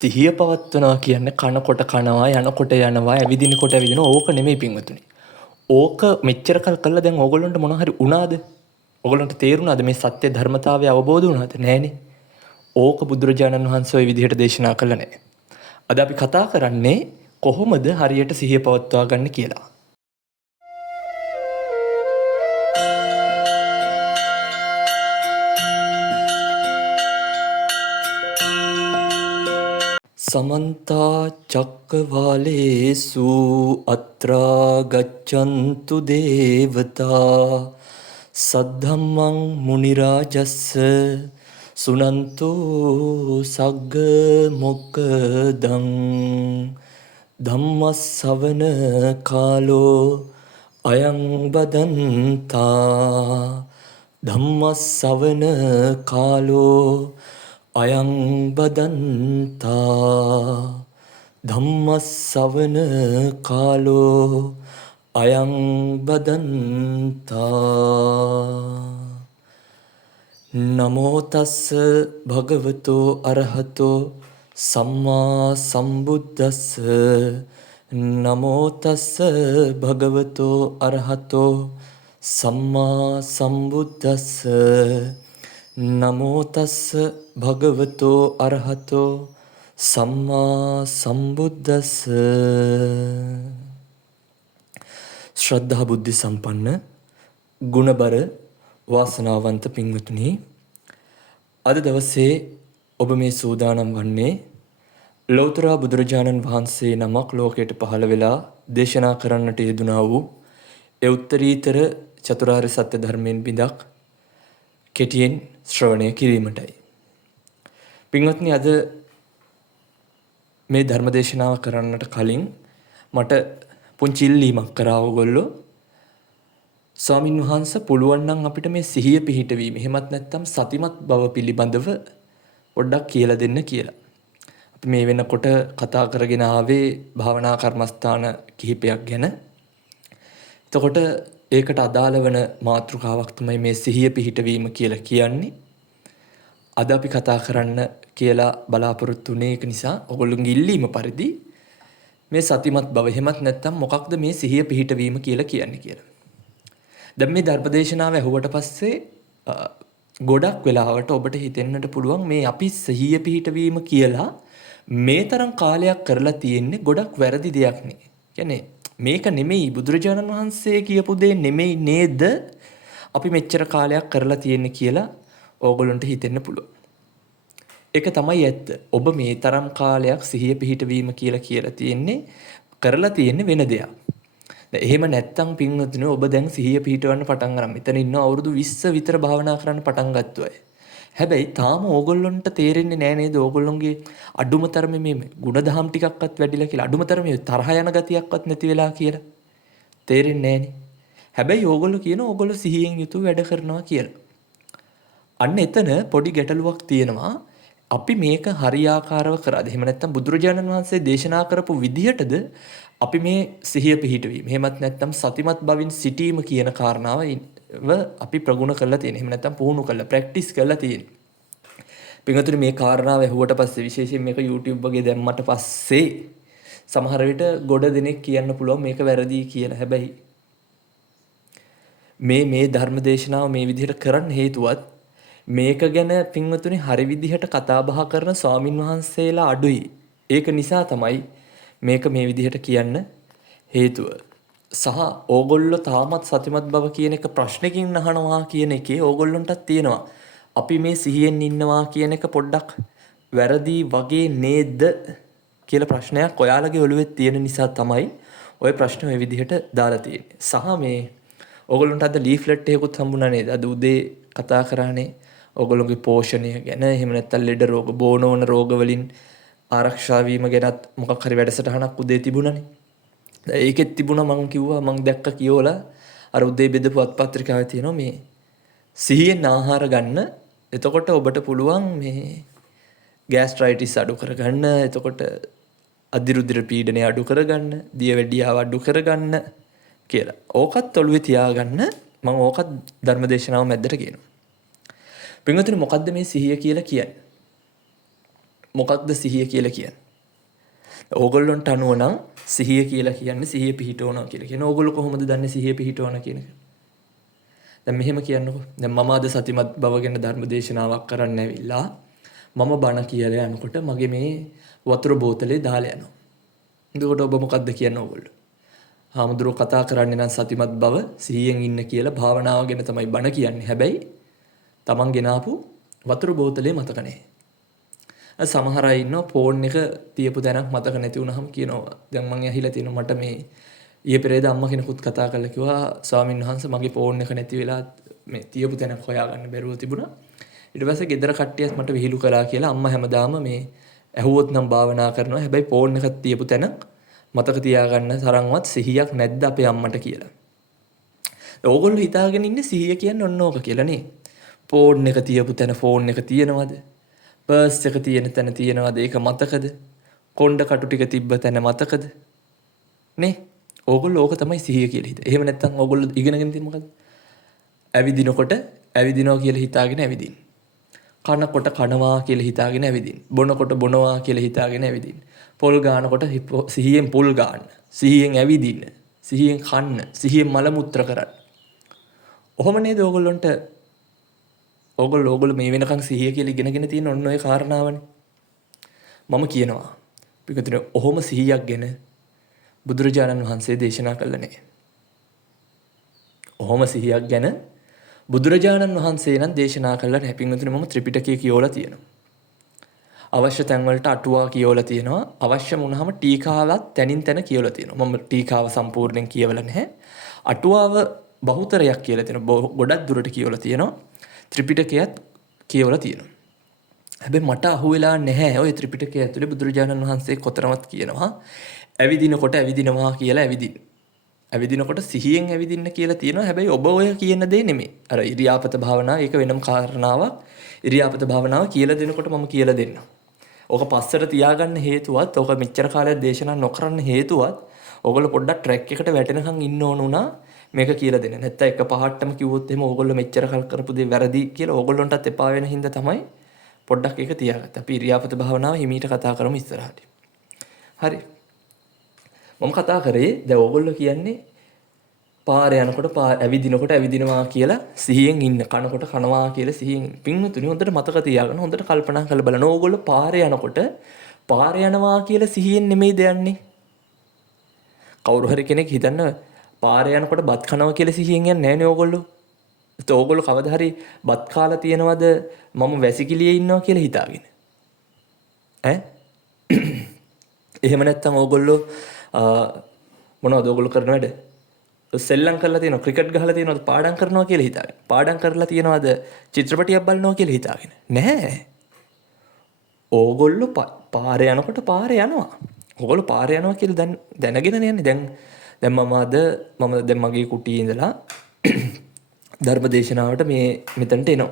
සිහිය පවත්වනවා කියන්නේ කනකොට කනවා, යනකොට යනවා, ඇවිදිනකොට ඇවිදිනවා. ඕක නෙමෙයි පින්වතුනි. ඕක මෙච්චර කල් කළා දැන් ඕගොල්ලන්ට මොන හරි වුණාද? ඕගොල්ලන්ට තේරුණාද මේ සත්‍ය ධර්මතාවය අවබෝධ වුණාද? නෑනේ. ඕක බුදුරජාණන් වහන්සේ ওই විදිහට දේශනා කළා නෑ. අද අපි කතා කරන්නේ කොහොමද හරියට සිහිය පවත්වා ගන්න කියලා. සමන්තා චක්කවාලේසු අත්‍රා ගච්ඡන්තු දේවතා සද්ධම්මං මුනි රාජස්ස සුනන්තු සග්ග මොක්කදං ධම්මස්සවන කාලෝ අයං බදන්තා ධම්මස්සවන කාලෝ අයං බදන්තා ධම්මස්සවන කාලෝ අයං බදන්තා නමෝ තස්ස භගවතෝ අරහතෝ සම්මා සම්බුද්දස්ස නමෝ තස්ස භගවතෝ අරහතෝ සම්මා සම්බුද්දස්ස නමෝ තස්ස භගවතෝ අරහතෝ සම්මා සම්බුද්දස්ස ශ්‍රද්ධා බුද්ධ සම්පන්න ගුණබර වාසනාවන්ත පින්වතුනි, අද දවසේ ඔබ මේ සූදානම් වන්නේ ලෞතර බුදුරජාණන් වහන්සේ නමක් ලෝකයට පහළ වෙලා දේශනා කරන්නට යෙදුනා වූ ඒ උත්තරීතර චතුරාර්ය සත්‍ය ධර්මයෙන් බිඳක් කෙටියෙන් ශ්‍රවණය කිරීමටයි. පින්වත්නි, අද මේ ධර්ම දේශනාව කරන්නට කලින් මට පුංචි ඉල්ලීමක් කරා ඔයගොල්ලෝ. ස්වාමින් වහන්සේ පුළුවන් නම් අපිට මේ සිහිය පිහිටවීම එහෙමත් නැත්නම් සතිමත් බව පිළිබඳව පොඩ්ඩක් කියලා දෙන්න කියලා. අපි මේ වෙනකොට කතා කරගෙන ආවේ භාවනා කර්මස්ථාන කිහිපයක් ගැන. එතකොට ඒකට අදාළ වන මාතෘකාවක් තමයි මේ සිහිය පිහිටවීම කියලා කියන්නේ. අද අපි කතා කරන්න කියලා බලාපොරොත්තු වෙන එක නිසා ඔයගොල්ලෝගේ ඉල්ලීම පරිදි මේ සතිමත් බව එහෙමත් නැත්නම් මොකක්ද මේ සිහිය පිහිටවීම කියලා කියන්නේ කියලා. දැන් මේ ධර්මදේශනාව ඇහුවට පස්සේ ගොඩක් වෙලාවට ඔබට හිතෙන්නට පුළුවන් මේ අපි සිහිය පිහිටවීම කියලා මේ තරම් කාලයක් කරලා තියෙන්නේ ගොඩක් වැරදි දෙයක් නේ. කියන්නේ මේක නෙමෙයි බුදුරජාණන් වහන්සේ කියපු දේ නෙමෙයි නේද අපි මෙච්චර කාලයක් කරලා තියෙන්නේ කියලා ඕගොල්ලන්ට හිතෙන්න පුළුවන්. ඒක තමයි ඇත්ත. ඔබ මේ තරම් කාලයක් සිහිය පිහිටවීම කියලා තියෙන්නේ කරලා තියෙන්නේ වෙන දෙයක්. එහෙම නැත්තම් පින්වතුනි, ඔබ දැන් සිහිය පිහිටවන්න පටන් ගන්න. මෙතන ඉන්න අවුරුදු 20 විතර භාවනා කරන්න පටන් ගත්තු අය. හැබැයි තාම ඕගොල්ලන්ට තේරෙන්නේ නෑ නේද ඕගොල්ලන්ගේ අඩුම තරමේ මේ ಗುಣධම් ටිකක්වත් වැඩිලා කියලා. අඩුම තරමේ තරහ යන ගතියක්වත් නැති වෙලා කියලා. තේරෙන්නේ නෑනේ. හැබැයි ඕගොල්ලෝ කියන ඕගොල්ලෝ සිහියෙන් යුතුව වැඩ කරනවා කියලා. අන්න එතන පොඩි ගැටලුවක් තියෙනවා. අපි මේක හරියාකාරව කරාද? එහෙම නැත්නම් බුදුරජාණන් වහන්සේ දේශනා කරපු විදිහටද අපි මේ සිහිය පිහිටවීම එහෙමත් නැත්නම් සතිමත් බවින් සිටීම කියන කාරණාව අපි ප්‍රගුණ කරලා තියෙන. එහෙම නැත්නම් පුහුණු කරලා ප්‍රැක්ටිස් කරලා තියෙන. පින්වතුනි, මේ කාරණාව ඇහුවට පස්සේ විශේෂයෙන් මේක YouTube වගේ දැම්මට පස්සේ සමහර විට ගොඩ දෙනෙක් කියන්න පුළුවන් මේක වැරදි කියලා. හැබැයි මේ ධර්ම දේශනාව මේ විදිහට කරන්න හේතුවත් මේක ගැන පින්වතුනි හරි විදිහට කතා බහ කරන ස්වාමින් වහන්සේලා අඩුයි. ඒක නිසා තමයි මේක මේ විදිහට කියන්න හේතුව. සහ ඕගොල්ලෝ තාමත් සතිමත් බව කියන එක ප්‍රශ්නකින් අහනවා කියන එකේ ඕගොල්ලන්ටත් තියෙනවා. අපි මේ සිහියෙන් ඉන්නවා කියන එක පොඩ්ඩක් වැරදි වගේ නේද කියලා ප්‍රශ්නයක් ඔයාලගේ ඔළුවේ තියෙන නිසා තමයි ওই ප්‍රශ්න ওই විදිහට දාලා තියෙන්නේ. සහ මේ ඕගොල්ලන්ට අද ලීෆ්ලට් එකකුත් හම්බුණා නේද? අද උදේ කතා කරානේ ඕගොල්ලෝගේ පෝෂණය ගැන. එහෙම නැත්නම් ලෙඩ රෝග, බෝනෝන රෝග වලින් ආරක්ෂා වීම ගැනත් මොකක් හරි වැඩසටහනක් උදේ තිබුණානේ. ඒකෙත් තිබුණා මං කිව්වා මං දැක්ක කියෝලා අර උදේ බෙදපු අත්පත්‍රිකාවේ තියෙනවා මේ සිහියෙන් ආහාර ගන්න. එතකොට ඔබට පුළුවන් මේ ગેස්ට්‍රයිටිස් අඩු කරගන්න. එතකොට අධිරුධිර පීඩනය අඩු කරගන්න, දියවැඩියාව අඩු කරගන්න කියලා. ඕකත් ඔළුවේ තියාගන්න. මම ඕකත් ධර්මදේශනාව මැද්දට කියනවා. පින්වතුනි, මොකද්ද මේ සිහිය කියලා කියන්නේ? මොකක්ද සිහිය කියලා කියන්නේ? ඕගොල්ලොන්ට අනුව නම් සිහිය කියලා කියන්නේ සිහිය පිහිටවනවා කියලා කියන. ඕගොල්ලෝ කොහොමද දන්නේ සිහිය පිහිටවනවා කියන එක? දැන් මෙහෙම කියන්නකෝ. දැන් මම අද සතිමත් බව ගැන ධර්ම දේශනාවක් කරන්න ඇවිල්ලා මම බණ කියලා යනකොට මගේ මේ වතුර බෝතලේ දාලා යනවා. එතකොට ඔබ මොකද්ද කියන්නේ ඕගොල්ලෝ? හාමුදුරුවෝ කතා කරන්නේ නම් සතිමත් බව සිහියෙන් ඉන්න කියලා භාවනාව ගැන තමයි බණ කියන්නේ. හැබැයි Taman ගෙනාපු වතුර බෝතලේ මතක නැහැ. සමහර අය ඉන්නවා ෆෝන් එක තියපු තැනක් මතක නැති වුනහම කියනවා. දැන් මම ඇහිලා තියෙනවා මට මේ ඊයේ පෙරේද අම්මා කෙනෙකුත් කතා කරලා කිව්වා ස්වාමීන් වහන්සේ මගේ ෆෝන් එක නැති වෙලා මේ තියපු තැනක් හොයාගන්න බැරුව තිබුණා. ඊට පස්සේ ගෙදර කට්ටියත් මට විහිළු කළා කියලා අම්මා හැමදාම මේ ඇහුවොත් නම් භාවනා කරනවා. හැබැයි ෆෝන් එකක් තියපු තැනක් මතක තියාගන්න තරම්වත් සිහියක් නැද්ද අපේ අම්මට කියලා. ඕගොල්ලෝ හිතාගෙන ඉන්නේ සිහිය කියන්නේ ඔන්න ඕක කියලා නේ. ෆෝන් එක තියපු තැන ෆෝන් එක තියෙනවද? පර්ස් එක තියෙන තැන තියෙනවද? ඒක මතකද? කොණ්ඩ කටු ටික තිබ්බ තැන මතකද? නේ? ඕගොල්ලෝ ඕක තමයි සිහිය කියලා හිතා. එහෙම නැත්නම් ඕගොල්ලෝ ඉගෙනගෙන තියෙන්නේ මොකද්ද? ඇවිදිනකොට ඇවිදිනවා කියලා හිතාගෙන ඇවිදින්න. කනකොට කනවා කියලා හිතාගෙන ඇවිදින්න. බොනකොට බොනවා කියලා හිතාගෙන ඇවිදින්න. පොල් ගානකොට සිහියෙන් පොල් ගන්න. සිහියෙන් ඇවිදින්න. සිහියෙන් කන්න. සිහියෙන් මල මුත්‍ර කරන්න. ඔහොම නේද ඕගොල්ලන්ට ඕගොල්ලෝ මේ වෙනකන් සිහිය කියලා ඉගෙනගෙන තියෙන ඔන්න ඔය කාරණාවනේ. මම කියනවා පිටුතුනේ ඔහොම සිහියක් ගැන බුදුරජාණන් වහන්සේ දේශනා කළා නේ. ඔහොම සිහියක් ගැන බුදුරජාණන් වහන්සේ නම් දේශනා කළා නැහැ. පිටුතුනේ මම ත්‍රිපිටකය කියවලා තියෙනවා. අවශ්‍ය තැන් වලට අටුවා කියවලා තියෙනවා. අවශ්‍ය වුණාම ටීකාවත් තැනින් තැන කියවලා තියෙනවා. මම ටීකාව සම්පූර්ණයෙන් කියවලා නැහැ. අටුවාව බහුතරයක් කියලා තියෙනවා. ගොඩක් දුරට කියවලා තියෙනවා. ත්‍රිපිටකයත් කියවලා තියෙනවා. හැබැයි මට අහුවෙලා නැහැ ඔය ත්‍රිපිටකය ඇතුලේ බුදුරජාණන් වහන්සේ කොතරම්වත් කියනවා ඇවිදිනකොට ඇවිදිනවා කියලා ඇවිදින්න. ඇවිදිනකොට සිහියෙන් ඇවිදින්න කියලා තියෙනවා. හැබැයි ඔබ ඔය කියන දේ නෙමෙයි. අර ඉරියාපත භාවනාව ඒක වෙනම කාරණාවක්. ඉරියාපත භාවනාව කියලා දෙනකොට මම කියලා දෙන්නම්. ඕක පස්සට තියාගන්න හේතුවත් ඕක මෙච්චර කාලයක් දේශනා නොකරන්න හේතුවත් ඕගොල්ලෝ පොඩ්ඩක් ට්‍රැක් එකට වැටෙනකන් ඉන්න ඕන උනා මේක කියලා දෙන්න. නැත්නම් එක පහට්ටම කිව්වොත් එහෙම ඕගොල්ලෝ මෙච්චර කල් කරපු දේ වැරදි කියලා ඕගොල්ලන්ටත් එපා වෙන හින්දා තමයි පොඩ්ඩක් ඒක තියාගත්තා. අපි ඉරියාපත භාවනාව හිමීට කතා කරමු ඉස්සරහට. හරි. මම කතා කරේ දැන් ඕගොල්ලෝ කියන්නේ පාරේ යනකොට ඇවිදිනකොට ඇවිදිනවා කියලා සිහියෙන් ඉන්න. කනකොට කනවා කියලා සිහියෙන්. පින්වතුනි හොඳට මතක තියාගන්න. හොඳට කල්පනා කරලා බලන්න. ඕගොල්ලෝ පාරේ යනකොට පාරේ යනවා කියලා සිහියෙන් නෙමෙයිද යන්නේ? කවුරු හරි කෙනෙක් හිතන්න පාරේ යනකොට බත් කනවා කියලා සිහියෙන් යන්නේ නැහැ නේ ඕගොල්ලෝ. ඒත් ඕගොල්ලෝ කවදා හරි බත් කාලා තියනවද මම වැසිකිළියේ ඉන්නවා කියලා හිතාගෙන? ඈ? එහෙම නැත්නම් ඕගොල්ලෝ මොනවද ඕගොල්ලෝ කරන වැඩ? සෙල්ලම් කරලා තියෙනවා, ක්‍රිකට් ගහලා තියෙනවද, පාඩම් කරනවා කියලා හිතාගෙන. පාඩම් කරලා තියෙනවද චිත්‍රපටියක් බලනවා කියලා හිතාගෙන. නැහැ. ඕගොල්ලෝ පාරේ යනකොට පාරේ යනවා. ඕගොල්ලෝ පාරේ යනවා කියලා දැනගෙන යන්නේ. දැන් මම දැන් මගේ කුටියේ ඉඳලා ධර්ම දේශනාවට මෙතනට එනවා.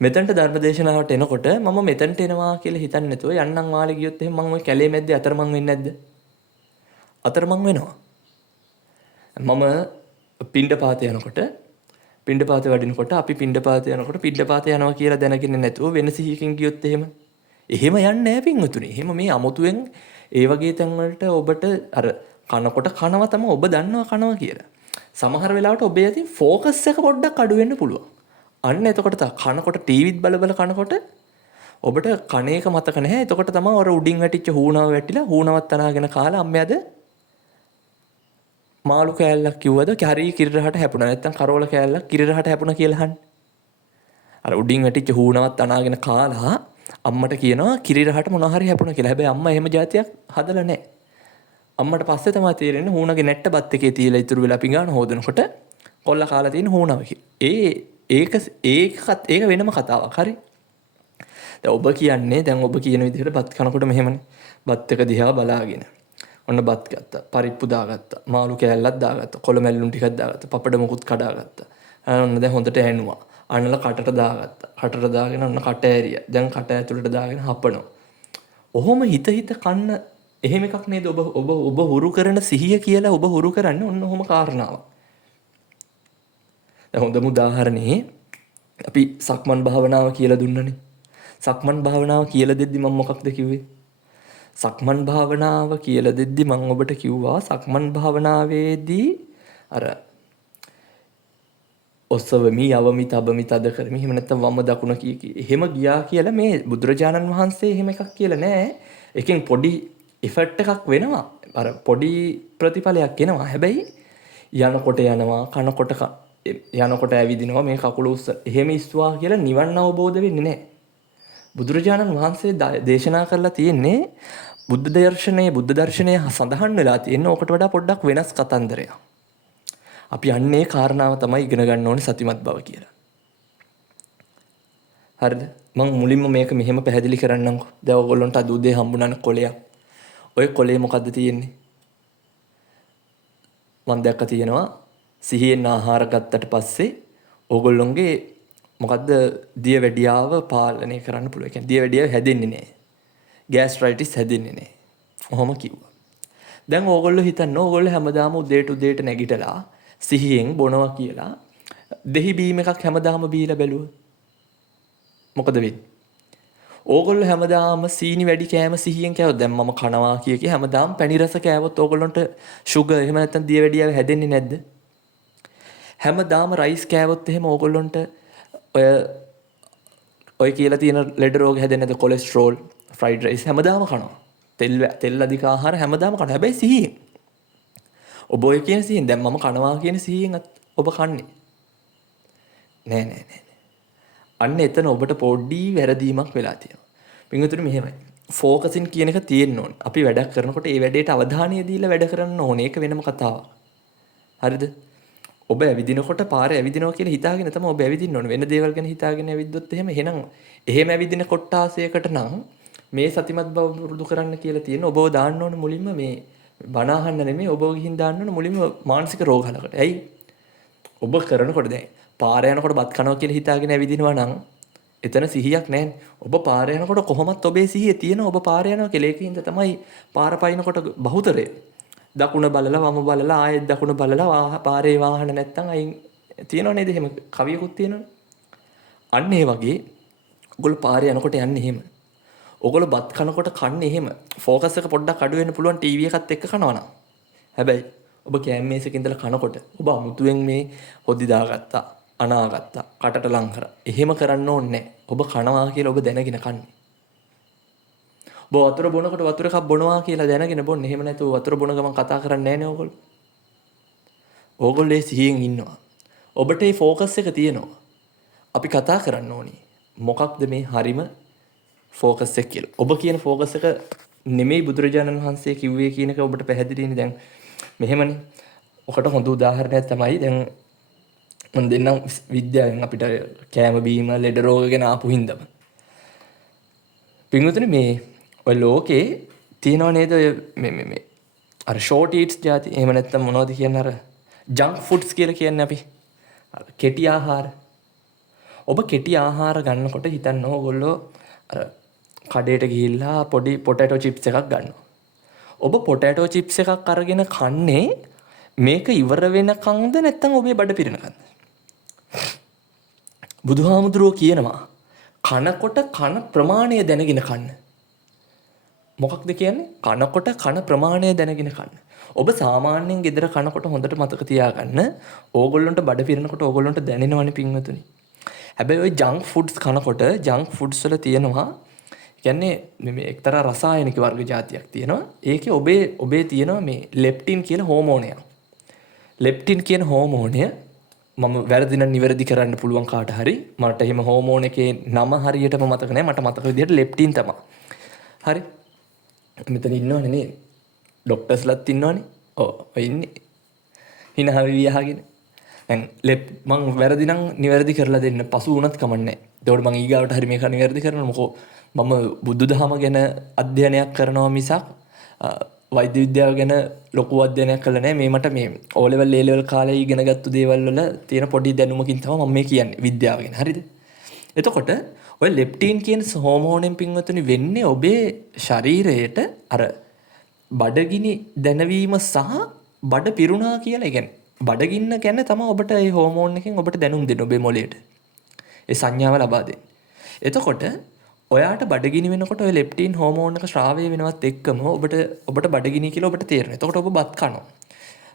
මෙතනට ධර්ම දේශනාවට එනකොට මම මෙතනට එනවා කියලා හිතන්නේ නැතුව යන්නම් වාලේ ගියොත් එහෙනම් මම ওই කැලේ මැද්දේ අතරමං වෙන්නේ නැද්ද? අතරමං වෙනවා. මම පිණ්ඩපාත යනකොට පිණ්ඩපාත වඩිනකොට අපි පිණ්ඩපාත යනකොට පිණ්ඩපාත යනවා කියලා දැනගෙන නැතුව වෙන සිහියකින් ගියොත් එහෙම යන්නේ නැහැ පින්වතුනි. එහෙම මේ අමුතුවෙන් ඒ වගේ තැන් වලට ඔබට අර කනකොට කනවා තමයි ඔබ දන්නවා කනවා කියලා. සමහර වෙලාවට ඔබේ ඇති ફોකස් එක පොඩ්ඩක් අඩු වෙන්න පුළුවන්. අන්න එතකොට කනකොට ටීවිත් බල කනකොට ඔබට කණ එක මතක නැහැ. එතකොට තමයි අර උඩින් වැටිච්ච හූනාව වැටිලා හූනවත් අනාගෙන කාලා අම්මයාද මාළු කෑල්ලක් කිව්වද හරි කිරිරහට හැපුණා. නැත්තම් කරෝල කෑල්ලක් කිරිරහට හැපුණා කියලා අහන්නේ. අර උඩින් වැටිච්ච හූනවත් අනාගෙන කාලා අම්මට කියනවා කිරිරහට මොනවා හරි හැපුණා කියලා. හැබැයි අම්මා එහෙම જાතියක් හදලා නැහැ. අම්මට පස්සේ තමයි තේරෙන්නේ හූනගේ නැට්ට බත් එකේ තියලා ඉතුරු වෙලා පිඟාන හොදනකොට කොල්ල කාලා තියෙන හූනව කියලා. ඒක වෙනම කතාවක්. හරි. දැන් ඔබ කියන්නේ දැන් ඔබ කියන විදිහට බත් කනකොට මෙහෙමනේ. බත් එක දිහා බලාගෙන. ඔන්න බත් ගත්තා. පරිප්පු දාගත්තා. මාළු කෑල්ලක් දාගත්තා. කොළ මැල්ලුම් ටිකක් දාගත්තා. පපඩ මොකුත් කඩාගත්තා. ඔන්න දැන් හොඳට ඇනුවා. අන්නලා කටට දාගත්තා. කටට දාගෙන ඔන්න කට ඇරියා. දැන් කට ඇතුළට දාගෙන හපනවා. ඔහොම හිත කන්න එහෙම එකක් නේද ඔබ හුරු කරන සිහිය කියලා ඔබ හුරු කරන්නේ ඔන්න ඔහොම කාරණාවක්. දැන් හොඳම උදාහරණේ අපි සක්මන් භාවනාව කියලා දුන්නනේ. සක්මන් භාවනාව කියලා දෙද්දි මම මොකක්ද කිව්වේ? සක්මන් භාවනාව කියලා දෙද්දි මම ඔබට කිව්වා සක්මන් භාවනාවේදී අර ඔසවමි යවමි තබමි තද කරමි එහෙම නැත්නම් වම දකුණ කී එහෙම ගියා කියලා මේ බුදුරජාණන් වහන්සේ එහෙම එකක් කියලා නෑ. එකෙන් පොඩි ඉෆෙක්ට් එකක් වෙනවා. අර පොඩි ප්‍රතිඵලයක් එනවා. හැබැයි යනකොට යනවා කනකොට යනකොට ඇවිදිනවා මේ කකුල උස්ස එහෙම ඉස්වා කියලා නිවන් අවබෝධ වෙන්නේ නෑ. බුදුරජාණන් වහන්සේ දේශනා කරලා තියෙන්නේ බුද්ධ දර්ශනය සඳහන් වෙලා තියෙන්නේ ඕකට වඩා පොඩ්ඩක් වෙනස් කතන්දරයක්. අපි අන්නේ කාරණාව තමයි ඉගෙන ගන්න ඕනේ සතිමත් බව කියලා. හරිද? මම මුලින්ම මේක මෙහෙම පැහැදිලි කරන්නම්කෝ. දැන් ඔයගොල්ලන්ට අද උදේ හම්බුණාන කොලයක්. ඔය කොලේ මොකද්ද තියෙන්නේ? මම දැක්ක තියෙනවා සිහියෙන් ආහාර ගත්තට පස්සේ ඕගොල්ලොන්ගේ මොකද්ද දියවැඩියාව පාලනය කරන්න පුළුවන්. ඒ කියන්නේ දියවැඩියාව හැදෙන්නේ නැහැ. ગેස්ට්‍රයිටිස් හැදෙන්නේ නැහැ. ඔහොම කිව්වා. දැන් ඕගොල්ලෝ හිතන්න ඕගොල්ලෝ හැමදාම උදේට නැගිටලා සිහියෙන් බොනවා කියලා දෙහි බීම එකක් හැමදාම බීලා බැලුවා. මොකද වෙන්නේ? ඕගොල්ලෝ හැමදාම සීනි වැඩි කෑම සිහියෙන් කෑවොත් දැන් මම කනවා කිය හැමදාම පැණි රස කෑවොත් ඕගොල්ලන්ට ෂුගර් එහෙම නැත්නම් දියවැඩියාව හැදෙන්නේ නැද්ද? හැමදාම රයිස් කෑවොත් එහෙම ඕගොල්ලන්ට ඔය කියලා තියෙන ලෙඩ රෝග හැදෙන්නේ නැද්ද? කොලෙස්ටරෝල්, ෆ්‍රයිඩ් රයිස් හැමදාම කනවා. තෙල් අධික ආහාර හැමදාම කනවා. හැබැයි සිහියෙන්. ඔබ ඔය කියන සිහියෙන් දැන් මම කනවා කියන සිහියෙන් ඔබ කන්නේ. නෑ. අන්න එතන ඔබට පොඩි වැරදීමක් වෙලා තියෙනවා. පින්වතුනි මෙහෙමයි. ෆෝකසින් කියන එක තියෙන්න ඕනේ. අපි වැඩක් කරනකොට ඒ වැඩේට අවධානය දීලා වැඩ කරන්න ඕනේ. ඒක වෙනම කතාවක්. හරිද? ඔබ ඇවිදිනකොට පාරේ ඇවිදිනවා කියලා හිතාගෙන තමයි ඔබ ඇවිදින්න ඕනේ. වෙන දේවල් ගැන හිතාගෙන ඇවිද්දොත් එහෙම ඇවිදින කොට්ටාසයකට නම් මේ සතිමත් බව පුරුදු කරන්න කියලා තියෙන ඔබව දාන්න ඕනේ මුලින්ම මේ බණ අහන්න නෙමෙයි ඔබව ගිහින් දාන්න ඕනේ මුලින්ම මානසික රෝග හලකට. ඇයි? ඔබ කරනකොට දැන් පාර යනකොට බත් කනවා කියලා හිතාගෙන ඇවිදිනවා නම් එතන සිහියක් නැහැ. ඔබ පාර යනකොට කොහොමත් ඔබේ සිහිය තියෙන ඔබ පාර යනවා කියලා ඒකින්ද තමයි පාර පයින්නකොට බහුතරය. දකුණ බලලා වම බලලා ආයෙත් දකුණ බලලා පාරේ වාහන නැත්තම් අයින් තියෙනව නේද? එහෙම කවියකුත් තියෙනවනේ. අන්න ඒ වගේ ඔයගොල්ලෝ පාරේ යනකොට යන්නේ එහෙම. ඔයගොල්ලෝ බත් කනකොට කන්නේ එහෙම. ෆෝකස් එක පොඩ්ඩක් අඩු වෙන්න පුළුවන් ටීවී එකත් එක්ක කනවා නම්. හැබැයි ඔබ කෑම මේසෙක ඉඳලා කනකොට ඔබ අමුතුවෙන් මේ හොදි දාගත්තා, අනාගත්තා, කටට ලං කරා. එහෙම කරන්න ඕනේ නැහැ. ඔබ කනවා කියලා ඔබ දැනගෙන කන්නේ. ඔබ වතුර බොනකොට වතුර එකක් බොනවා කියලා දැනගෙන බොන්න. එහෙම නැතුව වතුර බොන ගමන් කතා කරන්නේ නැහැ නේ ඕගොල්ලෝ. ඕගොල්ලෝ ඒ සිහියෙන් ඉන්නවා. ඔබට මේ ફોකස් එක තියෙනවා. අපි කතා කරන්න ඕනේ. මොකක්ද මේ හරිම ફોකස් එක කියලා. ඔබ කියන ફોකස් එක නෙමෙයි බුදුරජාණන් වහන්සේ කිව්වේ කියන එක ඔබට පැහැදිලිනේ දැන්. මෙහෙමනේ. ඔකට හොඳ උදාහරණයක් තමයි දැන් මම දෙන්නම් විද්‍යාවෙන් අපිට කෑම බීම ලෙඩ රෝග ගැන ආපු හින්දාම. පින්වතුනි මේ ඔය ලෝකේ තියනව නේද මේ අර ෂෝට් ඊට්ස් જાති එහෙම නැත්නම් මොනවද කියන්නේ අර ජංක් ෆුඩ්ස් කියලා කියන්නේ අපි. අර කෙටි ආහාර. ඔබ කෙටි ආහාර ගන්නකොට හිතන්න ඕගොල්ලෝ අර කඩේට ගිහිල්ලා පොඩි පොටැටෝ චිප්ස් එකක් ගන්නවා. ඔබ පොටැටෝ චිප්ස් එකක් අරගෙන කන්නේ මේක ඉවර වෙනකන්ද නැත්නම් ඔබේ බඩ පිරෙනකන්ද? බුදුහාමුදුරුවෝ කියනවා කනකොට කන ප්‍රමාණය දැනගෙන කන්න. මොකක්ද කියන්නේ? කනකොට කන ප්‍රමාණය දැනගෙන කන්න. ඔබ සාමාන්‍යයෙන් ගෙදර කනකොට හොඳට මතක තියාගන්න ඕගොල්ලන්ට බඩ පිරෙනකොට ඕගොල්ලන්ට දැනෙනවනේ පින්වතුනි. හැබැයි ওই ජංක් ෆුඩ්ස් කනකොට ජංක් ෆුඩ්ස් වල තියෙනවා කියන්නේ මේ එක්තරා රසායනික වර්ග જાතියක් තියෙනවා. ඒකේ ඔබේ තියෙනවා මේ ලෙප්ටින් කියන හෝමෝනයක්. ලෙප්ටින් කියන හෝමෝනය මම වැරදි නම් නිවැරදි කරන්න පුළුවන් කාට හරි. මට එහෙම හෝමෝන එකේ නම හරියටම මතක නැහැ. මට මතක විදිහට ලෙප්ටින් තමයි. හරි. මෙතන ඉන්නවනේ නේද? ડોක්ටර්ස්ලාත් ඉන්නවනේ. ඔය ඉන්නේ. හිනා වෙවි අහගෙන. දැන් මම වැරදි නම් නිවැරදි කරලා දෙන්න. පසු වුණත් කමන්නේ නැහැ. ඒතකොට මම ඊගාවට හරි මේක නිවැරදි කරනවා. මොකෝ මම බුදුදහම ගැන අධ්‍යයනයක් කරනවා මිසක් වෛද්‍ය විද්‍යාව ගැන ලොකු අධ්‍යයනයක් කළා නෑ. මේ මට මේ O level A level කාලේ ඉගෙනගත්තු දේවල් වල තියෙන පොඩි දැනුමකින් තමයි මම මේ කියන්නේ විද්‍යාව ගැන. හරිද? එතකොට ඔය ලෙප්ටින් කියන හෝමෝනෙන් පින්වතුනි වෙන්නේ ඔබේ ශරීරයට අර බඩගිනි දැනවීම සහ බඩ පිරුණා කියලා. ඒ කියන්නේ බඩගින්න කියන්නේ තමයි ඔබට මේ හෝමෝන් එකෙන් ඔබට දැනුම් දෙන්නේ ඔබේ මොළයට. ඒ සංඥාව ලබා දෙන්නේ. එතකොට ඔයාට බඩගිනි වෙනකොට ඔය ලෙප්ටින් හෝමෝන් එක ස්‍රාවය වෙනවත් එක්කම ඔබට බඩගිනි කියලා ඔබට තේරෙනවා. එතකොට ඔබ බත් කනවා.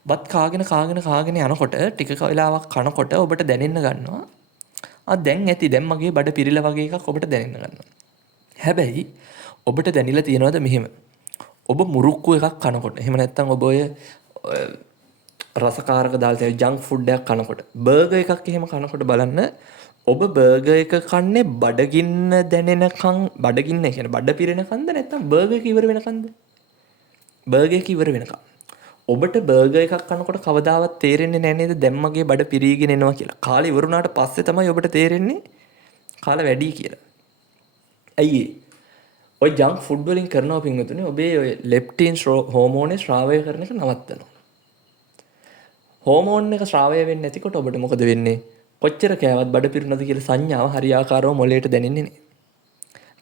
බත් කාගෙන යනකොට ටික වෙලාවක් කනකොට ඔබට දැනෙන්න ගන්නවා. දැන් ඇති දැන් මගේ බඩ පිරිලා වගේ එකක් ඔබට දැනෙන්න ගන්නවා. හැබැයි ඔබට දැනෙලා තියෙනවද මෙහෙම? ඔබ මුරුක්කු එකක් කනකොට එහෙම නැත්නම් ඔබ ඔය රසකාරක දාලා තියෙන ජංක් ෆුඩ් එකක් කනකොට බර්ගර් එකක් එහෙම කනකොට බලන්න ඔබ බර්ගර් එක කන්නේ බඩගින්න දැනෙනකන් බඩගින්න කියන්නේ බඩ පිරෙනකන්ද නැත්නම් බර්ගර් එක ඉවර වෙනකන්ද? බර්ගර් එක ඉවර වෙනකන්. ඔබට බර්ගර් එකක් කනකොට කවදාවත් තේරෙන්නේ නැහැ නේද දැන් මගේ බඩ පිරීගෙන එනවා කියලා. කාලේ ඉවර වුණාට පස්සේ තමයි ඔබට තේරෙන්නේ කාල වැඩි කියලා. ඇයි ඔය ජංක් ෆුඩ් වලින් කරනවා පින්වතුනි ඔබේ ඔය ලෙප්ටින් හෝමෝනේ ස්‍රාවය කරන එක නවත්තනවා. හෝමෝන් එක ස්‍රාවය වෙන්නේ නැතිකොට ඔබට මොකද වෙන්නේ? කොච්චර කෑවත් බඩ පිරුණාද කියලා සංඥාව හරියාකාරව මොළයට දැනෙන්නේ නැහැ.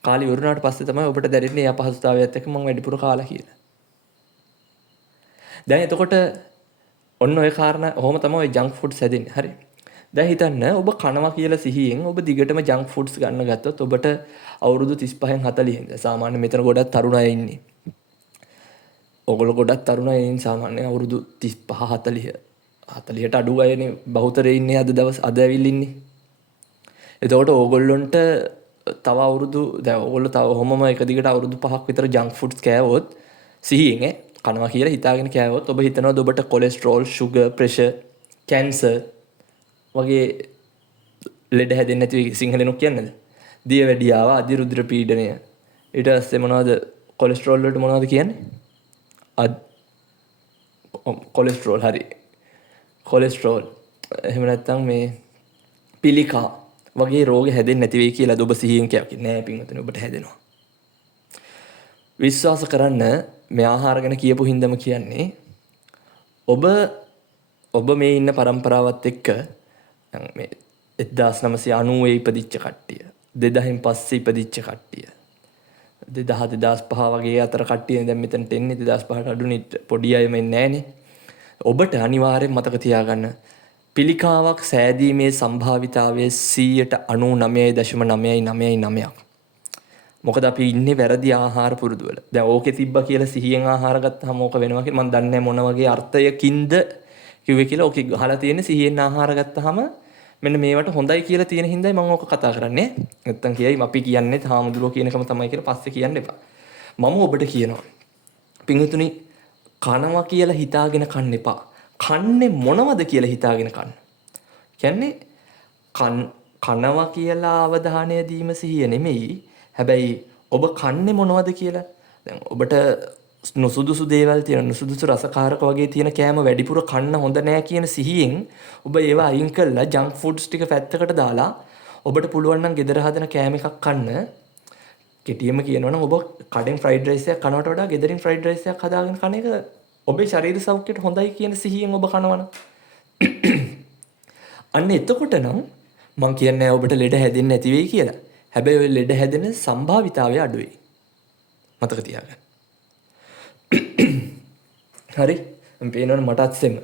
කාලේ ඉවර වුණාට පස්සේ තමයි ඔබට දැනෙන්නේ අපහසුතාවයත් එක්ක මම වැඩිපුර කාලා කියලා. දැන් එතකොට ඔන්න ඔය කාරණා ඔහොම තමයි ඔය ජංක් ෆුඩ්ස් හැදෙන්නේ. හරි. දැන් හිතන්න ඔබ කනවා කියලා සිහියෙන් ඔබ දිගටම ජංක් ෆුඩ්ස් ගන්න ගත්තොත් ඔබට අවුරුදු 35න් 40න් සාමාන්‍ය මෙතන ගොඩක් තරුණ අය ඉන්නේ. ඔයගොල්ලෝ ගොඩක් තරුණ අය ඉන්නේ සාමාන්‍ය අවුරුදු 35 40ට අඩු අයනේ බහුතරේ ඉන්නේ අද ඇවිල්ලා ඉන්නේ. එතකොට ඕගොල්ලොන්ට තව අවුරුදු දැන් ඕගොල්ලෝ තව ඔහොමම එක දිගට අවුරුදු 5ක් විතර ජංක් ෆුඩ්ස් කෑවොත් සිහියෙන් කනවා කියලා හිතාගෙන කෑවොත් ඔබ හිතනවාද ඔබට කොලෙස්ටරෝල්, ෂුගර්, ප්‍රෙෂර්, කැන්සර් වගේ ලෙඩ හැදෙන්නේ නැති වෙයි සිංහලෙනුත් කියන්නේද? දියවැඩියාව, අධිරුධිර පීඩනය. ඊට පස්සේ මොනවද කොලෙස්ටරෝල් වලට මොනවද කියන්නේ? කොලෙස්ටරෝල් හරි. කොලෙස්ටරෝල් එහෙම නැත්නම් මේ පිළිකා වගේ රෝග හැදෙන්නේ නැති වෙයි කියලා ඔබ සිහියෙන් කියනවා. නෑ පින්වතුනි ඔබට හැදෙනවා. විශ්වාස කරන්න මේ ආහාර ගැන කියපු හින්දම කියන්නේ ඔබ මේ ඉන්න પરම්පරාවත් එක්ක මේ 1990 ඉපදිච්ච කට්ටිය 2000න් පස්සේ ඉපදිච්ච කට්ටිය 2000 2005 වගේ අතර කට්ටිය දැන් මෙතනට එන්නේ 2005ට අඩුනේ පොඩි අය මෙන්නේ නැහනේ. ඔබට අනිවාර්යෙන් මතක තියාගන්න පිළිකාවක් සෑදීමේ සම්භාවිතාවය 99.999%. මොකද අපි ඉන්නේ වැරදි ආහාර පුරුදු වල. දැන් ඕකේ තිබ්බා කියලා සිහියෙන් ආහාර ගත්තාම ඕක වෙනවා කියලා මම දන්නේ මොන වගේ අර්ථයකින්ද කිව්වේ කියලා. ඕකේ ගහලා තියෙන්නේ සිහියෙන් ආහාර ගත්තාම මෙන්න මේවට හොඳයි කියලා තියෙන හින්දායි මම ඕක කතා කරන්නේ. නැත්තම් කියයි අපි කියන්නේ හාමුදුරුවෝ කියනකම තමයි කියලා පස්සේ කියන්න එපා. මම ඔබට කියනවා. පින්වතුනි කනවා කියලා හිතාගෙන කන්න එපා. කන්නේ මොනවද කියලා හිතාගෙන කන්න. කියන්නේ කනවා කියලා අවධානය දීම සිහිය නෙමෙයි. හැබැයි ඔබ කන්නේ මොනවද කියලා දැන් ඔබට නුසුදුසු දේවල් තියෙන නුසුදුසු රසකාරක වගේ තියෙන කෑම වැඩිපුර කන්න හොඳ නෑ කියන සිහියෙන් ඔබ ඒවා අයින් කරලා ජංක් ෆුඩ්ස් ටික පැත්තකට දාලා ඔබට පුළුවන් නම් ගෙදර හදන කෑම එකක් කන්න. කෙටියෙන්ම කියනවා නම් ඔබ කඩෙන් ෆ්‍රයිඩ් රයිස් එකක් කනවට වඩා ගෙදරින් ෆ්‍රයිඩ් රයිස් එකක් හදාගෙන කන එක ඔබේ ශරීර සෞඛ්‍යයට හොඳයි කියන සිහියෙන් ඔබ කනවනම් අන්න එතකොට නම් මම කියන්නේ ඔබට ලෙඩ හැදෙන්නේ නැති වෙයි කියලා. හැබැයි ඔය ලෙඩ හැදෙන සම්භාවිතාවය අඩු වෙයි. මතක තියාගන්න. හරි? මම පේනවනේ මටත් සෙම.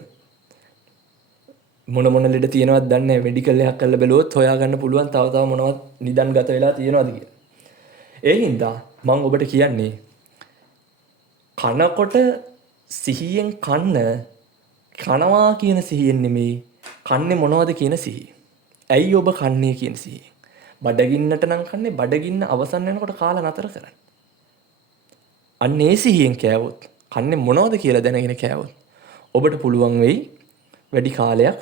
මොන ලෙඩ තියෙනවද දන්නේ නැහැ. මෙඩිකල් එකක් කරලා බැලුවොත් හොයාගන්න පුළුවන් තව මොනවද නිදන් ගත වෙලා තියෙනවද කියලා. ඒ හින්දා මම ඔබට කියන්නේ කනකොට සිහියෙන් කනවා කියන සිහියෙන් නෙමෙයි කන්නේ මොනවද කියන සිහිය. ඇයි ඔබ කන්නේ කියන සිහිය. බඩගින්නට නම් කන්නේ බඩගින්න අවසන් වෙනකොට කාලා නතර කරන්න. අන්න ඒ සිහියෙන් කෑවොත් කන්නේ මොනවද කියලා දැනගෙන කෑවොත් ඔබට පුළුවන් වෙයි වැඩි කාලයක්